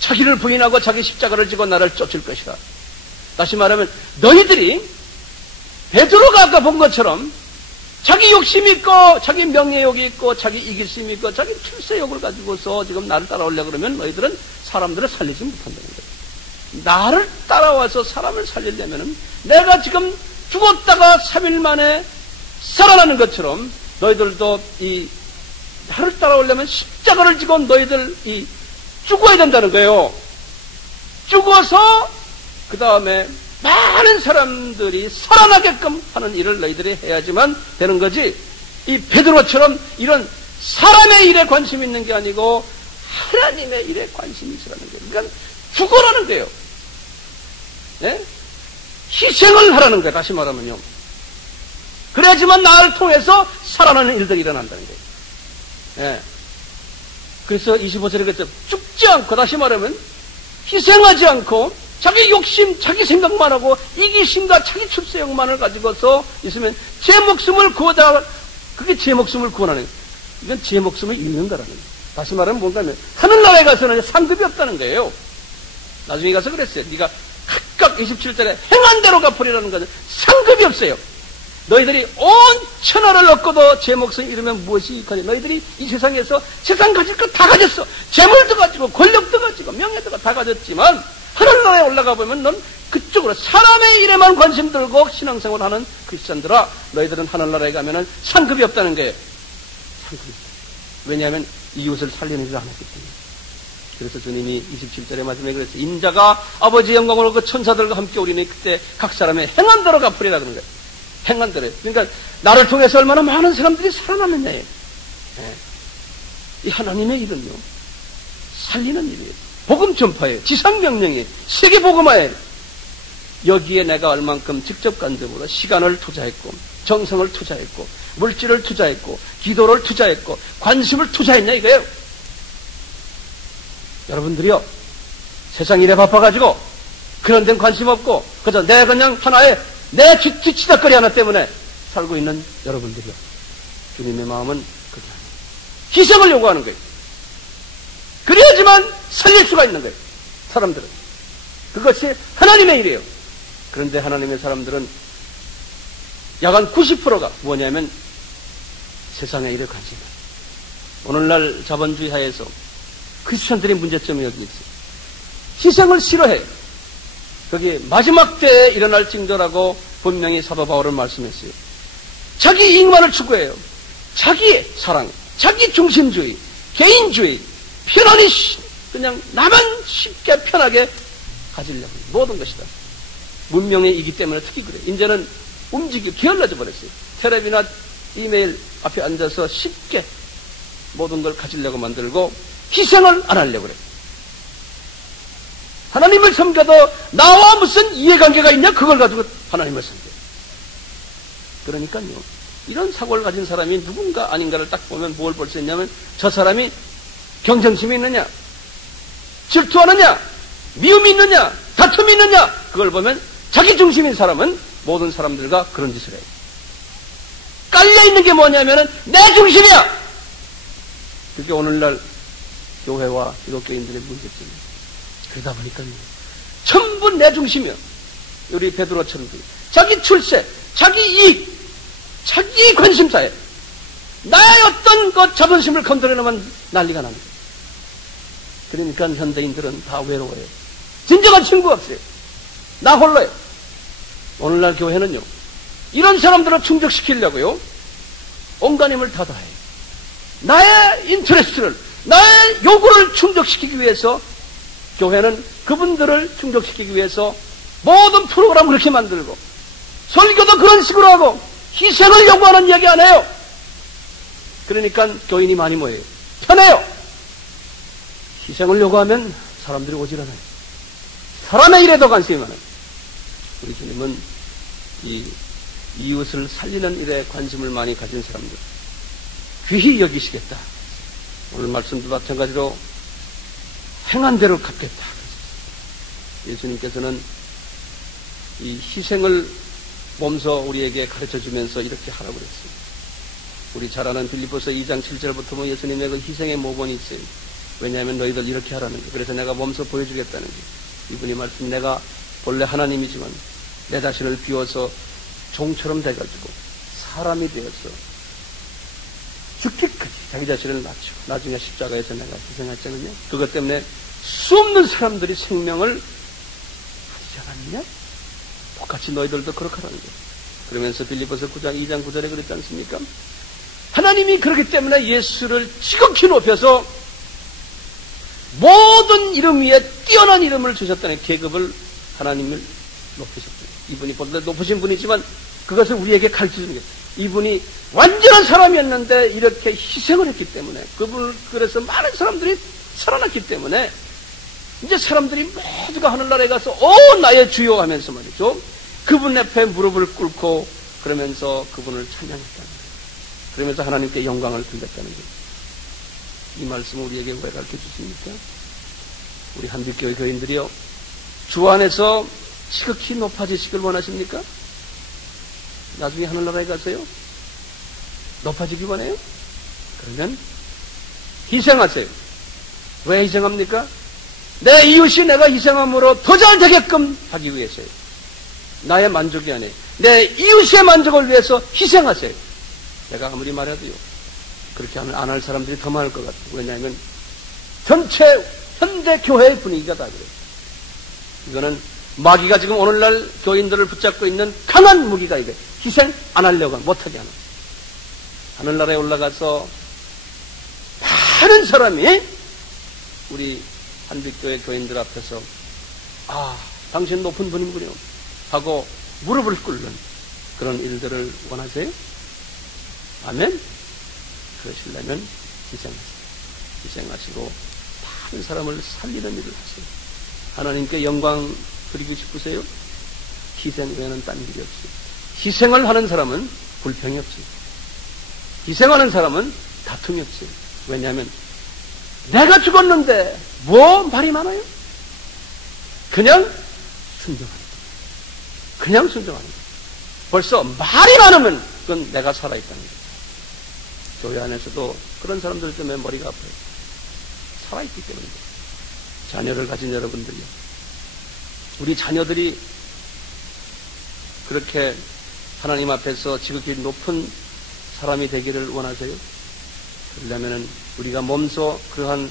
자기를 부인하고 자기 십자가를 지고 나를 쫓을 것이다. 다시 말하면 너희들이 베드로가 아까 본 것처럼 자기 욕심이 있고 자기 명예욕이 있고 자기 이기심이 있고 자기 출세욕을 가지고서 지금 나를 따라오려고 그러면 너희들은 사람들을 살리지 못한다는 거예요. 나를 따라와서 사람을 살리려면 내가 지금 죽었다가 3일 만에 살아나는 것처럼 너희들도 이 나를 따라오려면 십자가를 지고 너희들이 죽어야 된다는 거예요. 죽어서 그 다음에 많은 사람들이 살아나게끔 하는 일을 너희들이 해야지만 되는 거지. 이 베드로처럼 이런 사람의 일에 관심이 있는 게 아니고 하나님의 일에 관심이 있으라는 거예요. 그러니까 죽어라는 거예요. 예? 희생을 하라는 거예요. 다시 말하면요. 그래야지만 나를 통해서 살아나는 일들이 일어난다는 거예요. 예. 그래서 25절에 그랬죠. 죽지 않고, 다시 말하면 희생하지 않고 자기 욕심, 자기 생각만 하고 이기심과 자기 출세욕만을 가지고서 있으면 제 목숨을 구하다, 그게 제 목숨을 구하는 거예요. 이건 제 목숨을 잃는 거라는 거예요. 다시 말하면 뭔가 하면 하늘나라에 가서는 상급이 없다는 거예요. 나중에 가서 그랬어요. 네가 각각 27절에 행한 대로 갚으리라는 것은 상급이 없어요. 너희들이 온 천하를 얻고도 제 목숨을 잃으면 무엇이 유익하냐. 너희들이 이 세상에서 세상 가질 것 다 가졌어. 재물도 가지고 권력도 가지고 명예도 다 가졌지만 하늘나라에 올라가 보면 넌 그쪽으로 사람의 일에만 관심 들고 신앙생활을 하는 크리스찬들아, 너희들은 하늘나라에 가면은 상급이 없다는 거예요. 상급이 없다. 왜냐하면 이웃을 살리는 일을 안 했기 때문에. 그래서 주님이 27절의 마지막에 그랬어요. 인자가 아버지의 영광으로 그 천사들과 함께 오리니 그때 각 사람의 행한 대로 갚으리라 그러는 거예요. 행한 대로. 그러니까 나를 통해서 얼마나 많은 사람들이 살아났느냐예요. 예. 이 하나님의 일은요, 살리는 일이에요. 복음 전파예요. 지상명령이에요. 세계복음화예요. 여기에 내가 얼만큼 직접 간접으로 시간을 투자했고 정성을 투자했고 물질을 투자했고 기도를 투자했고 관심을 투자했냐 이거예요. 여러분들이요, 세상 일에 바빠가지고 그런 데는 관심 없고 그저 내 그냥 하나의 내 뒤치다거리 하나 때문에 살고 있는 여러분들이요, 주님의 마음은 그게 아니에요. 희생을 요구하는 거예요. 그래야지만 살릴 수가 있는 거예요. 사람들은 그것이 하나님의 일이에요. 그런데 하나님의 사람들은 약간 90%가 뭐냐면 세상의 일에 관심이 있어요. 오늘날 자본주의 하에서 크리스천들의 문제점이 여기 있어요. 희생을 싫어해요. 거기 마지막 때에 일어날 징조라고 분명히 사도 바울은 말씀했어요. 자기 이익만을 추구해요. 자기의 사랑, 자기 중심주의, 개인주의, 편안히 그냥 나만 쉽게 편하게 가지려고 모든 것이다. 문명의 이기 때문에 특히 그래요. 이제는 움직이고 게을러져 버렸어요. 텔레비나 이메일 앞에 앉아서 쉽게 모든 걸 가지려고 만들고 희생을 안 하려고 그래요. 하나님을 섬겨도 나와 무슨 이해관계가 있냐? 그걸 가지고 하나님을 섬겨요. 그러니까요, 이런 사고를 가진 사람이 누군가 아닌가를 딱 보면 뭘 볼 수 있냐면 저 사람이 경쟁심이 있느냐, 질투하느냐, 미움이 있느냐, 다툼이 있느냐, 그걸 보면 자기 중심인 사람은 모든 사람들과 그런 짓을 해요. 깔려있는 게 뭐냐면은 내 중심이야! 그게 오늘날 교회와 기독교인들의 문제점이에요. 그러다 보니까요, 전부 내 중심이야. 우리 베드로처럼 자기 출세, 자기 이익, 자기 관심사에 나의 어떤 그 자존심을 건드려놓으면 난리가 납니다. 그러니까 현대인들은 다 외로워요. 진정한 친구가 없어요. 나 홀로요. 오늘날 교회는요, 이런 사람들을 충족시키려고요, 온갖 힘을 다 다해요. 나의 인터레스트를, 나의 요구를 충족시키기 위해서 교회는 그분들을 충족시키기 위해서 모든 프로그램을 그렇게 만들고 설교도 그런 식으로 하고 희생을 요구하는 이야기 안 해요. 그러니까 교인이 많이 모여요. 편해요. 희생을 요구하면 사람들이 오질 않아요. 사람의 일에 더 관심이 많아요. 우리 주님은 이 이웃을 살리는 일에 관심을 많이 가진 사람들 귀히 여기시겠다. 오늘 말씀도 마찬가지로 행한 대로 갚겠다. 예수님께서는 이 희생을 몸소 우리에게 가르쳐 주면서 이렇게 하라고 그랬어요. 우리 잘 아는 빌립보서 2장 7절부터 보면 예수님의 그 희생의 모본이 있어요. 왜냐하면 너희들 이렇게 하라는 거. 그래서 내가 몸소 보여주겠다는 거. 이분이 말씀, 내가 본래 하나님이지만 내 자신을 비워서 종처럼 돼가지고 사람이 되어서 죽기까지 자기 자신을 낮추고 나중에 십자가에서 내가 희생했잖아요. 그것 때문에 수없는 사람들이 생명을 하지 않았느냐? 똑같이 너희들도 그렇게 하라는 거예요. 그러면서 빌립보서 9장 2장 9절에 그랬지 않습니까? 하나님이 그렇기 때문에 예수를 지극히 높여서 모든 이름 위에 뛰어난 이름을 주셨다는 계급을 하나님을 높이셨어요. 이분이 보다 높으신 분이지만 그것을 우리에게 가르쳐주는 거예요. 이분이 완전한 사람이었는데 이렇게 희생을 했기 때문에, 그분을 그래서 많은 사람들이 살아났기 때문에 이제 사람들이 모두가 하늘나라에 가서 나의 주여 하면서 말이죠, 그분 앞에 무릎을 꿇고 그러면서 그분을 찬양했다는 거예요. 그러면서 하나님께 영광을 돌렸다는 거예요. 이 말씀을 우리에게 왜 가르쳐 주십니까? 우리 한빛교회 교인들이요, 주 안에서 지극히 높아지시길 원하십니까? 나중에 하늘나라에 가세요? 높아지기 원해요? 그러면 희생하세요. 왜 희생합니까? 내 이웃이 내가 희생함으로 더 잘 되게끔 하기 위해서요. 나의 만족이 아니에요. 내 이웃의 만족을 위해서 희생하세요. 내가 아무리 말해도요, 그렇게 하면 안 할 사람들이 더 많을 것 같아요. 왜냐하면 전체 현대 교회의 분위기가 다 그래요. 이거는 마귀가 지금 오늘날 교인들을 붙잡고 있는 강한 무기가 이거예요. 희생 안 하려고 하면 못하게 하는. 하늘나라에 올라가서 많은 사람이 우리 한빛교회 교인들 앞에서 당신 높은 분이군요 하고 무릎을 꿇는 그런 일들을 원하세요? 아멘? 그러시려면 희생하세요. 희생하시고 많은 사람을 살리는 일을 하세요. 하나님께 영광 드리고 싶으세요? 희생 외에는 딴 길이 없어요. 희생을 하는 사람은 불평이 없어요. 희생하는 사람은 다툼이 없어요. 왜냐하면 내가 죽었는데 뭐 말이 많아요? 그냥 순종하는 거예요. 그냥 순종하는 거예요. 벌써 말이 많으면 그건 내가 살아있다는 거예요. 교회 안에서도 그런 사람들 때문에 머리가 아파요. 살아있기 때문에. 자녀를 가진 여러분들이요, 우리 자녀들이 그렇게 하나님 앞에서 지극히 높은 사람이 되기를 원하세요? 그러려면 우리가 몸소 그러한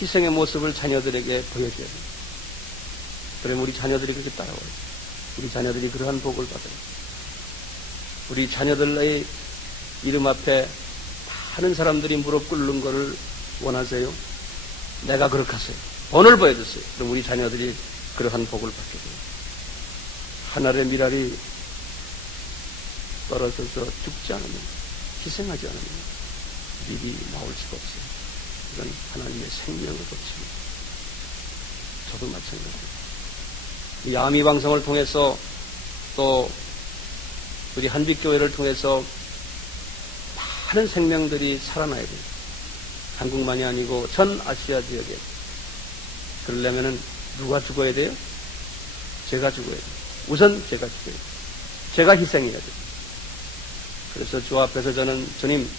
희생의 모습을 자녀들에게 보여줘야 돼요. 그러면 우리 자녀들이 그렇게 따라와요. 우리 자녀들이 그러한 복을 받아요. 우리 자녀들의 이름 앞에 많은 사람들이 무릎 꿇는 것을 원하세요? 내가 그렇게 하세요. 본을 보여주세요. 그럼 우리 자녀들이 그러한 복을 받게 돼요. 하늘의 미랄이 떨어져서 죽지 않으면, 희생하지 않으면 밀이 나올 수가 없어요. 이건 하나님의 생명의 법칙입니다. 저도 마찬가지입니다. 이 아미 방송을 통해서 또 우리 한빛교회를 통해서 많은 생명들이 살아나야 돼요. 한국만이 아니고 전 아시아 지역에. 그러려면 누가 죽어야 돼요? 제가 죽어야 돼요. 우선 제가 죽어야 돼요. 제가 희생해야 돼요. 그래서 주 앞에서 저는 주님,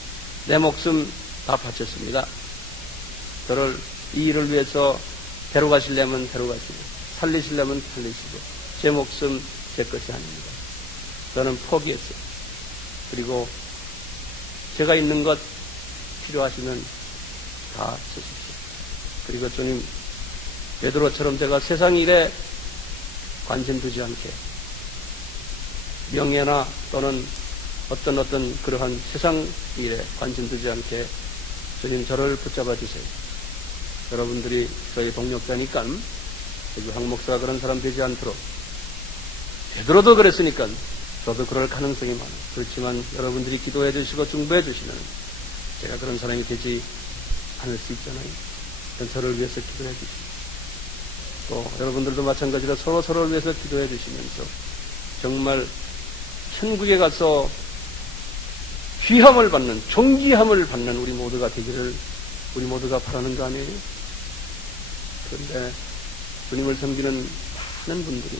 내 목숨 다 바쳤습니다. 저를 이 일을 위해서 데려가시려면 데려가시고, 살리시려면 살리시고, 제 목숨 제 것이 아닙니다. 저는 포기했어요. 그리고 제가 있는 것 필요하시면 다 쓰십시오. 그리고 주님, 베드로처럼 제가 세상 일에 관심 두지 않게, 명예나 또는 어떤 그러한 세상 일에 관심 두지 않게 주님 저를 붙잡아 주세요. 여러분들이 저희 동력자니까 황 목사가 그런 사람 되지 않도록, 베드로도 그랬으니까 저도 그럴 가능성이 많아요. 그렇지만 여러분들이 기도해 주시고 중보해 주시면 제가 그런 사람이 되지 않을 수 있잖아요. 저를 위해서 기도해 주시고, 또 여러분들도 마찬가지로 서로를 위해서 기도해 주시면서 정말 천국에 가서 귀함을 받는, 존귀함을 받는 우리 모두가 되기를 우리 모두가 바라는 거 아니에요? 그런데 주님을 섬기는 많은 분들이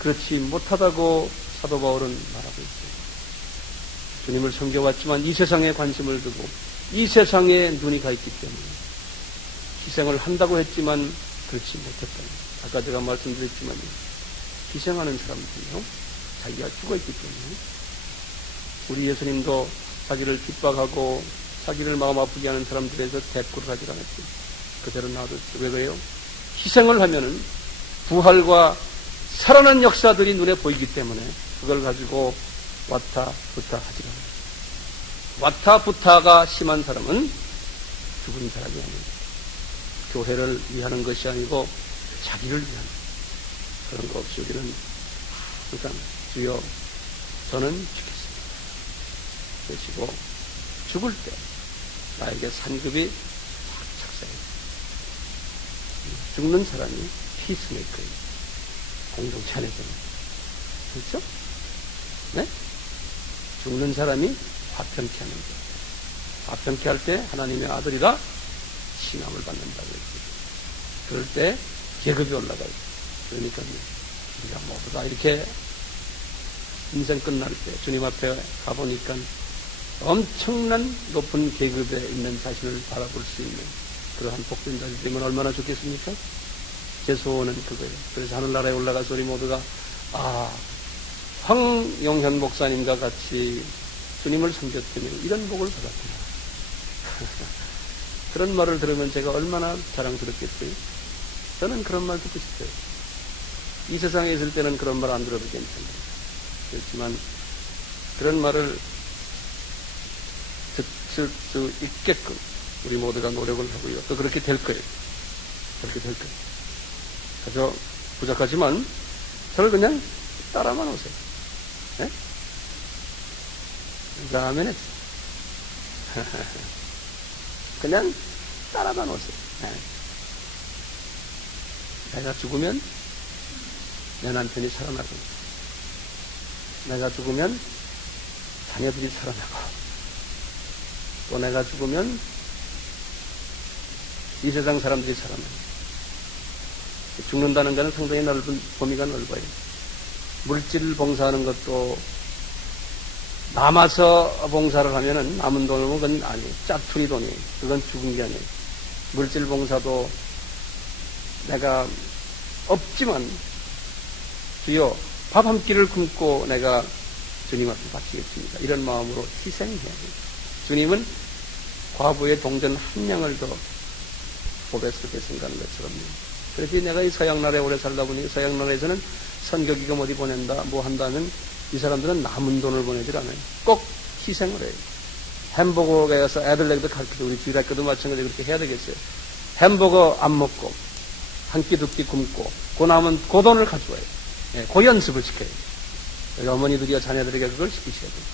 그렇지 못하다고 사도 바울은 말하고 있어요. 주님을 섬겨왔지만 이 세상에 관심을 두고 이 세상에 눈이 가 있기 때문에 희생을 한다고 했지만 그렇지 못했다. 아까 제가 말씀드렸지만 희생하는 사람들이요, 자기가 죽어있기 때문에. 우리 예수님도 자기를 핍박하고 자기를 마음 아프게 하는 사람들에서 대꾸를 하지 않았죠. 그대로 놔뒀죠. 왜 그래요? 희생을 하면은 부활과 살아난 역사들이 눈에 보이기 때문에 그걸 가지고 왔다 붙다 하지 않아요. 와타부타가 심한 사람은 죽은 사람이 아닙니다. 교회를 위하는 것이 아니고 자기를 위하는 그런 거 없이 우리는 항상 주여 저는 죽겠습니다. 그러시고 죽을 때 나에게 산급이 확 착사해요. 죽는 사람이 피스메이커예요. 공동체 안에서는. 그렇죠? 네? 죽는 사람이 화평케 하는 거예요. 화평케 할 때 하나님의 아들이라 칭함을 받는다고 했죠. 그럴 때 계급이 올라가요. 그러니까 우리가 모두 다 이렇게 인생 끝날 때 주님 앞에 가보니까 엄청난 높은 계급에 있는 자신을 바라볼 수 있는 그러한 복된 자리 되면 얼마나 좋겠습니까? 제 소원은 그거예요. 그래서 하늘나라에 올라가서 우리 모두가 황용현 목사님과 같이 주님을 섬겼다면 이런 복을 받았구나. 그런 말을 들으면 제가 얼마나 자랑스럽겠어요? 저는 그런 말 듣고 싶어요. 이 세상에 있을 때는 그런 말 안 들어도 괜찮아요. 그렇지만 그런 말을 듣을 수 있게끔 우리 모두가 노력을 하고요. 또 그렇게 될 거예요. 그렇게 될 거예요. 아주 부족하지만 저를 그냥 따라만 오세요. 네? 아멘 했어. 그냥 따라만 오세요. 네. 내가 죽으면 내 남편이 살아나고, 내가 죽으면 자녀들이 살아나고, 또 내가 죽으면 이 세상 사람들이 살아나고. 죽는다는 것은 상당히 넓은 범위가 넓어요. 물질 봉사하는 것도 남아서 봉사를 하면은 남은 돈은 그건 아니에요. 짜투리 돈이에요. 그건 죽은 게 아니에요. 물질 봉사도 내가 없지만 주여 밥 한 끼를 굶고 내가 주님 앞에 바치겠습니다. 이런 마음으로 희생해야 돼요. 주님은 과부의 동전 한 명을 더 보배스럽게 생각하는 것처럼. 그래서 내가 이 서양나라에 오래 살다 보니 서양나라에서는 선교기금 어디 보낸다 뭐 한다면 이 사람들은 남은 돈을 보내질 않아요. 꼭 희생을 해요. 햄버거에 가서 애들에게도 가르치고 우리 주일학교도 마찬가지로 그렇게 해야 되겠어요. 햄버거 안 먹고 한 끼 두 끼 굶고 그 남은 그 돈을 가져와요. 예, 그 연습을 시켜요. 어머니들이야 자녀들에게 그걸 시키셔야 돼요.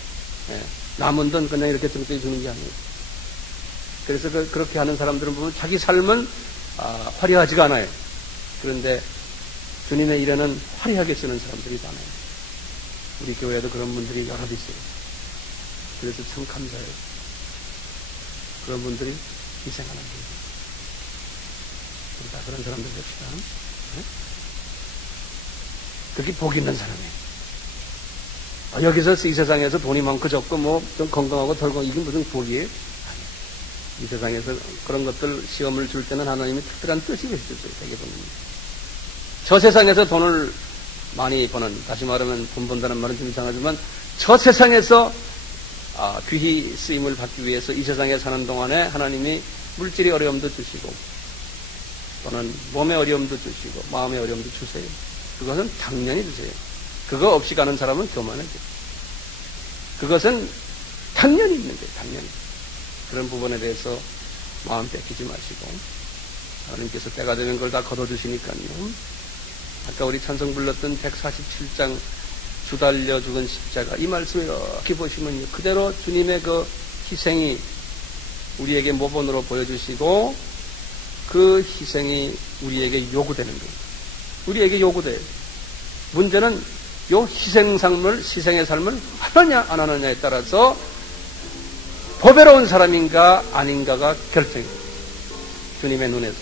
예, 남은 돈 그냥 이렇게 정적이 주는 게 아니에요. 그래서 그렇게 하는 사람들은 보면 자기 삶은 화려하지가 않아요. 그런데 주님의 일에는 화려하게 쓰는 사람들이 많아요. 우리 교회에도 그런 분들이 여러 있어요. 그래서 참 감사해요. 그런 분들이 희생하는 거예요. 우리가 그런 사람들 봅시다. 네? 그게 복 있는 사람이에요. 여기서 이 세상에서 돈이 많고 적고 뭐 좀 건강하고 덜 건강 이게 무슨 복이에요? 아니에요. 이 세상에서 그런 것들 시험을 줄 때는 하나님이 특별한 뜻이 있었어요. 되게 보면 저 세상에서 돈을 많이 버는, 다시 말하면 돈 번다는 말은 좀 이상하지만 저 세상에서 귀히 쓰임을 받기 위해서 이 세상에 사는 동안에 하나님이 물질의 어려움도 주시고 또는 몸의 어려움도 주시고 마음의 어려움도 주세요. 그것은 당연히 주세요. 그거 없이 가는 사람은 교만하죠. 그것은 당연히 있는 거예요. 당연히. 그런 부분에 대해서 마음 뺏기지 마시고 하나님께서 때가 되면 그걸 다 걷어주시니까요. 아까 우리 찬송 불렀던 147장 주 달려 죽은 십자가 이 말씀을 이렇게 보시면요. 그대로 주님의 그 희생이 우리에게 모본으로 보여주시고 그 희생이 우리에게 요구되는 거예요. 우리에게 요구돼요. 문제는 요 희생의 삶을 하느냐 안 하느냐에 따라서 보배로운 사람인가 아닌가가 결정이에요. 주님의 눈에서.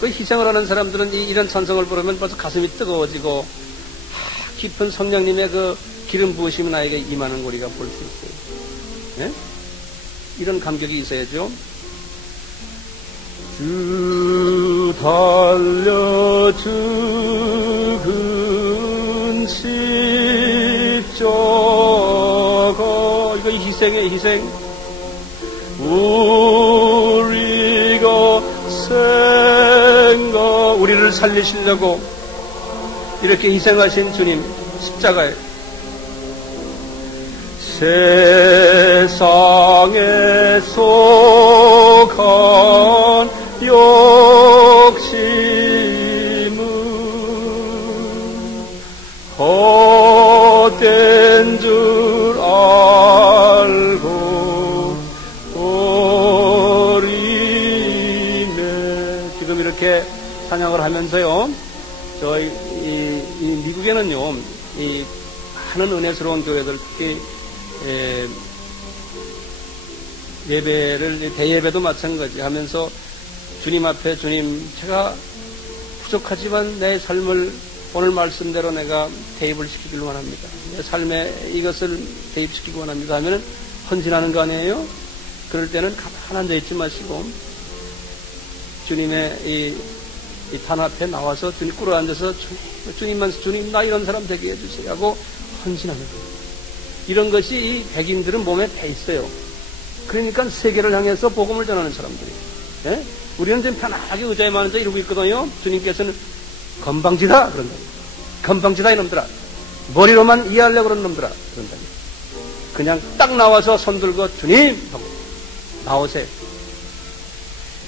그 희생을 하는 사람들은 이런 찬송을 부르면 벌써 가슴이 뜨거워지고 깊은 성령님의 그 기름 부으심이 나에게 임하는 걸 우리가 볼 수 있어요. 네? 이런 감격이 있어야죠. 주 달려 죽은 십자가 이거 희생이에요. 희생. 우리가 우리를 살리시려고 이렇게 희생하신 주님 십자가에 세상에 속한 욕심은 헛된 줄 알고 버리네. 지금 이렇게 찬양을 하면서요, 저희 이 미국에는요, 이 많은 은혜스러운 교회들, 특히 예배를, 대예배도 마찬가지 하면서 주님 앞에, 주님, 제가 부족하지만 내 삶을 오늘 말씀대로 내가 대입을 시키길 원합니다. 내 삶에 이것을 대입시키기 원합니다 하면 헌신하는 거 아니에요? 그럴 때는 가만 앉아있지 마시고 주님의 이 단 앞에 나와서 주님 꿇어 앉아서 주님만, 주님 나 이런 사람 되게 해주세요 하고 헌신하는 거예요. 이런 것이 이 백인들은 몸에 배 있어요. 그러니까 세계를 향해서 복음을 전하는 사람들이. 예? 우리는 지금 편하게 의자에 앉아 이러고 있거든요. 주님께서는 건방지다 그런다. 건방지다 이놈들아. 머리로만 이해하려고 그러는 놈들아 그런다. 그냥 딱 나와서 손 들고 주님 하고 나오세요.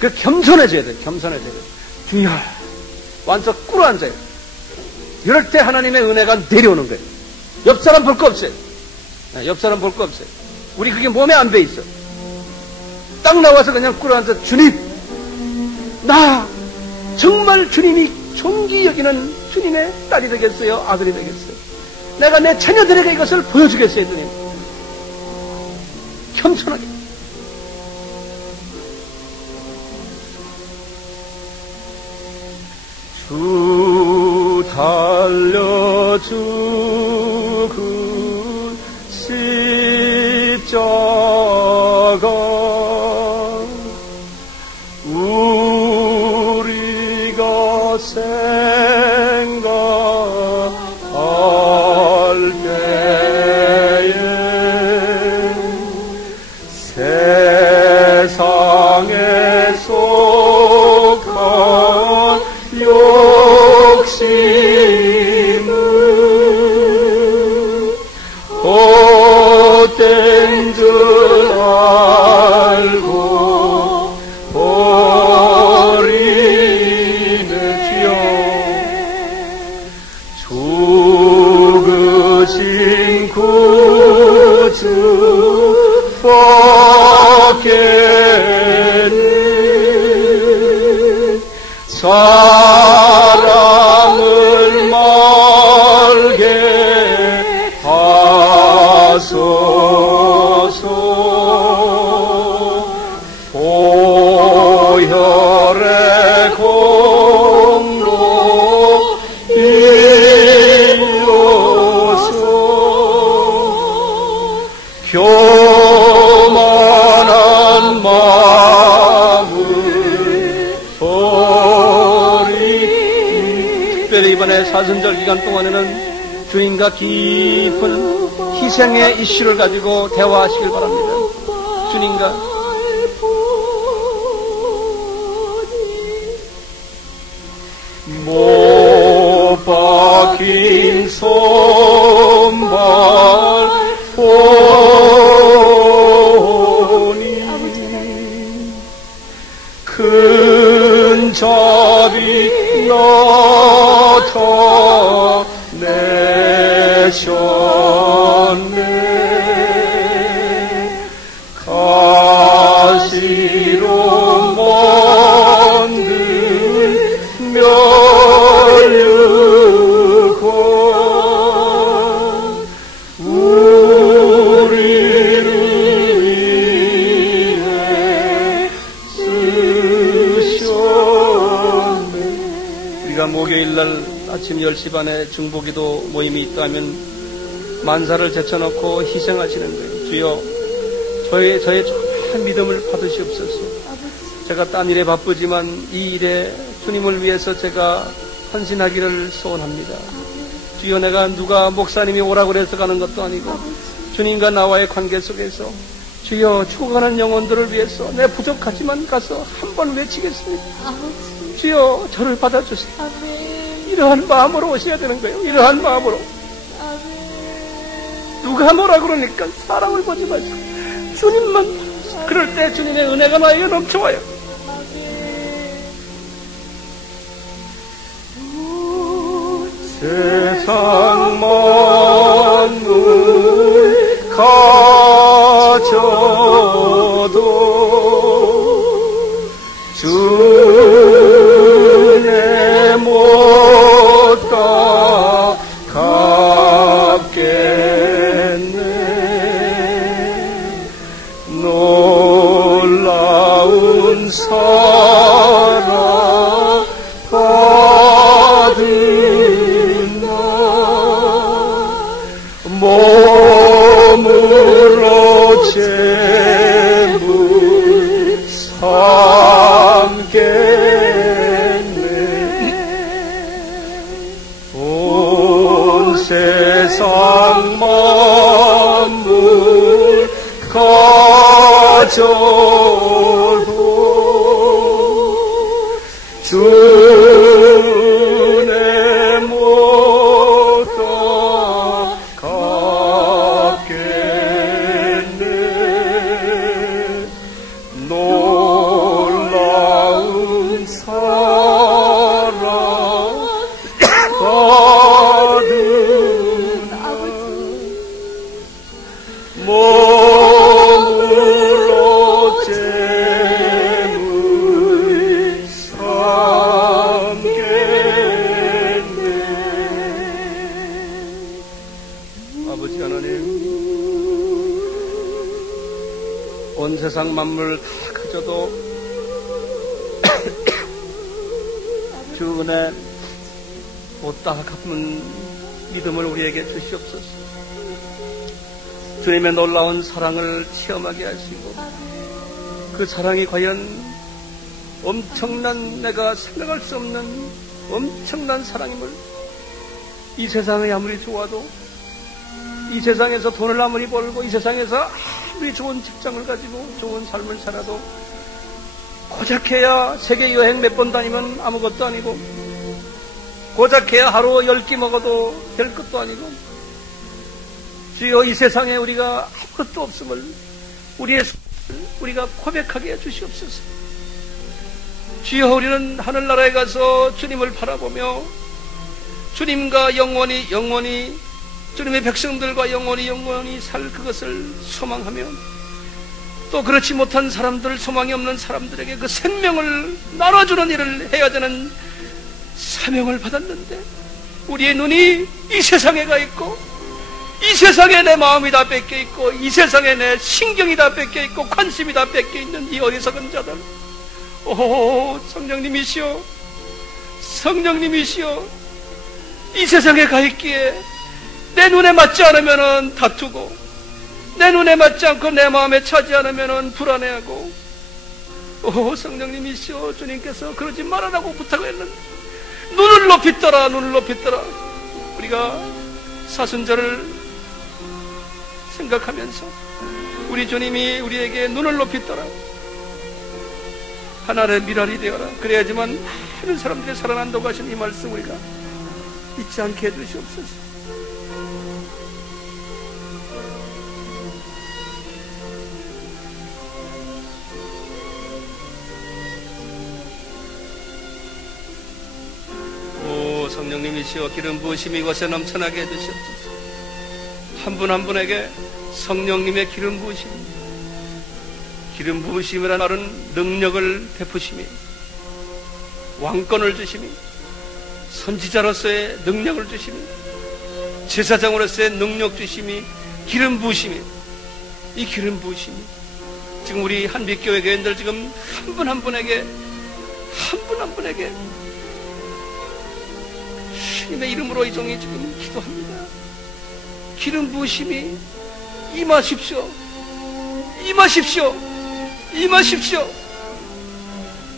그 겸손해져야 돼. 겸손해져야 돼. 주여 완전 꿇어 앉아요. 이럴 때 하나님의 은혜가 내려오는 거예요. 옆 사람 볼 거 없어요. 옆 사람 볼 거 없어요. 우리 그게 몸에 안 배 있어. 딱 나와서 그냥 꿇어 앉아 주님, 나 정말 주님이 존귀 여기는 주님의 딸이 되겠어요? 아들이 되겠어요? 내가 내 자녀들에게 이것을 보여주겠어요, 주님. 겸손하게. 주 달려 죽은 십자가 우리가 생각할 때에 세상에 속한 욕심은 헛된 줄 알고 버리네. 죽으신 구주 밖에는 사랑을 말게 하소서. 보혈의 공로 일로소 교만한 마음을 특별히 이번에 사순절 기간 동안에는 주님과 깊은 희생의 이슈를 가지고 대화하시길 바랍니다. 주님과 못 박힌 손발 보니 큰 자비 나타내셨네. 가시로 만든 멸류관 우리를 위해 쓰셨네. 우리가 목요일날 아침 10시 반에 중보기도 모임이 있다면 만사를 제쳐놓고 희생하시는 거예요. 주여 저의 조그만 믿음을 받으시옵소서. 제가 딴 일에 바쁘지만 이 일에 주님을 위해서 제가 헌신하기를 소원합니다. 주여 내가 누가 목사님이 오라고 그래서 가는 것도 아니고 주님과 나와의 관계 속에서 주여 죽어가는 영혼들을 위해서 내 부족하지만 가서 한번 외치겠습니다. 주여 저를 받아주세요. 이러한 마음으로 오셔야 되는 거예요. 이러한 마음으로. 누가 뭐라 그러니까 사람을 보지 마시고 주님만. 그럴 때 주님의 은혜가 나에게 넘쳐와요. 세상 만물 가져도 주의 못 갚겠네. 놀라운 사랑 받은 나 몸으로 재물 삼겠네. 온 세상 만물 가져도 주의 못 갚겠네. 놀라운 사랑 받은 몸으로 재물 삼겠네. 아버지 하나님, 온 세상 만물 다 가져도 주 은혜 못다 갚는 믿음을 우리에게 주시옵소서. 주님의 놀라운 사랑을 체험하게 하시고 그 사랑이 과연 엄청난, 내가 생각할 수 없는 엄청난 사랑임을, 이 세상이 아무리 좋아도, 이 세상에서 돈을 아무리 벌고, 이 세상에서 아무리 좋은 직장을 가지고 좋은 삶을 살아도 고작해야 세계 여행 몇 번 다니면 아무것도 아니고, 고작해야 하루 10끼 먹어도 될 것도 아니고, 주여 이 세상에 우리가 아무것도 없음을 우리가 고백하게 해주시옵소서. 주여 우리는 하늘나라에 가서 주님을 바라보며 주님과 영원히 주님의 백성들과 영원히 살 그것을 소망하며, 또 그렇지 못한 사람들, 소망이 없는 사람들에게 그 생명을 나눠주는 일을 해야 되는 사명을 받았는데, 우리의 눈이 이 세상에 가 있고, 이 세상에 내 마음이 다 뺏겨 있고, 이 세상에 내 신경이 다 뺏겨 있고, 관심이 다 뺏겨 있는 이 어리석은 자들, 오 성령님이시여, 성령님이시여, 이 세상에 가 있기에 내 눈에 맞지 않으면 다투고, 내 눈에 맞지 않고 내 마음에 차지 않으면 불안해하고, 오 성령님이시여, 주님께서 그러지 말아라고 부탁을 했는데 눈을 높이 떠라, 눈을 높이 떠라. 우리가 사순절을 생각하면서 우리 주님이 우리에게 눈을 높이 떠라, 하나의 미랄이 되어라, 그래야지만 많은 사람들이 살아난다고 하신 이 말씀 우리가 잊지 않게 해주시옵소서. 오 성령님이시여, 기름 부으심이 이곳에 넘쳐나게 해주시옵소서. 한 분 한 분에게 성령님의 기름 부으심이라는 말은 능력을 베푸심이, 왕권을 주심이, 선지자로서의 능력을 주심이, 제사장으로서의 능력 주심이, 기름 부으심이, 이 기름 부으심이 지금 우리 한빛교회 교인들 지금 한 분 한 분에게 주님의 이름으로 이 종이 지금 기도합니다. 기름 부으심이 임하십시오.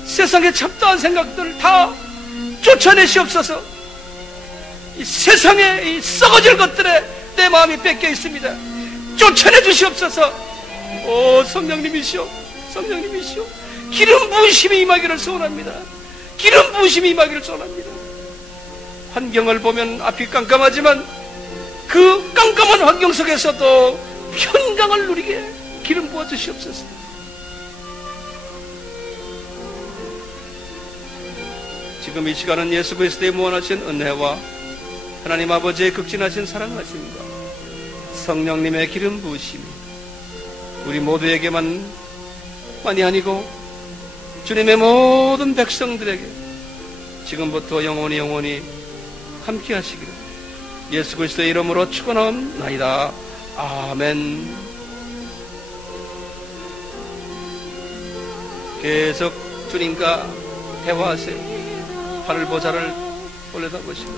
세상의 잡다한 생각들 다 쫓아내시옵소서. 이 세상의 이 썩어질 것들에 내 마음이 뺏겨 있습니다. 쫓아내 주시옵소서. 오 성령님이시여, 기름 부으심이 임하기를 소원합니다. 환경을 보면 앞이 깜깜하지만 그 깜깜한 환경 속에서도 평강을 누리게 기름 부어 주시옵소서. 지금 이 시간은 예수 그리스도의 무한하신 은혜와 하나님 아버지의 극진하신 사랑하심과 성령님의 기름 부으심이 우리 모두에게만이 아니고 주님의 모든 백성들에게 지금부터 영원히 함께 하시기를 예수 그리스도의 이름으로 축원하옵나이다. 아멘. 계속 주님과 대화하세요. 하늘 보좌를 올려다보시고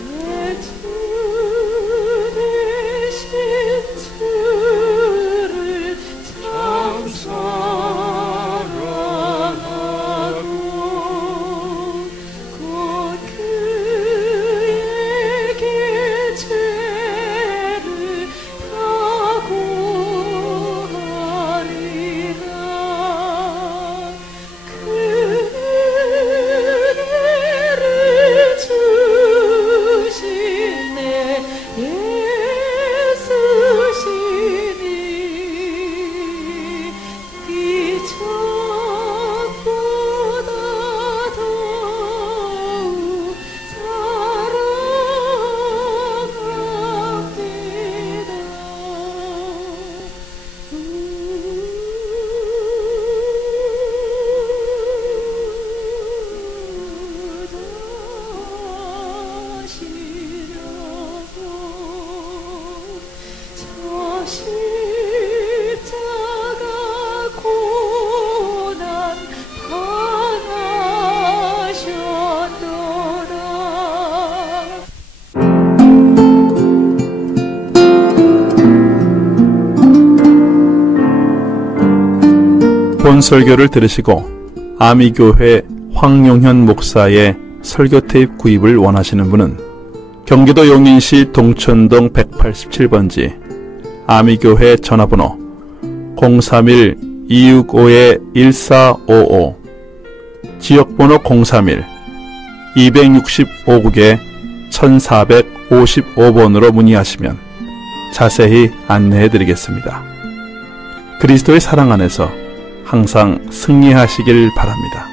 참 사랑하고 곧 그에게 죄를 다고 하리라. 그네를 주시네 예수시니 네 적보다 더욱 사랑합니다. 저 십자가 고난 당하셨도다. 본 설교를 들으시고 아미교회 황용현 목사의 설교 테이프 구입을 원하시는 분은 경기도 용인시 동천동 187번지 아미교회 전화번호 031-265-1455 지역번호 031-265국에 1455번으로 문의하시면 자세히 안내해 드리겠습니다. 그리스도의 사랑 안에서 항상 승리하시길 바랍니다.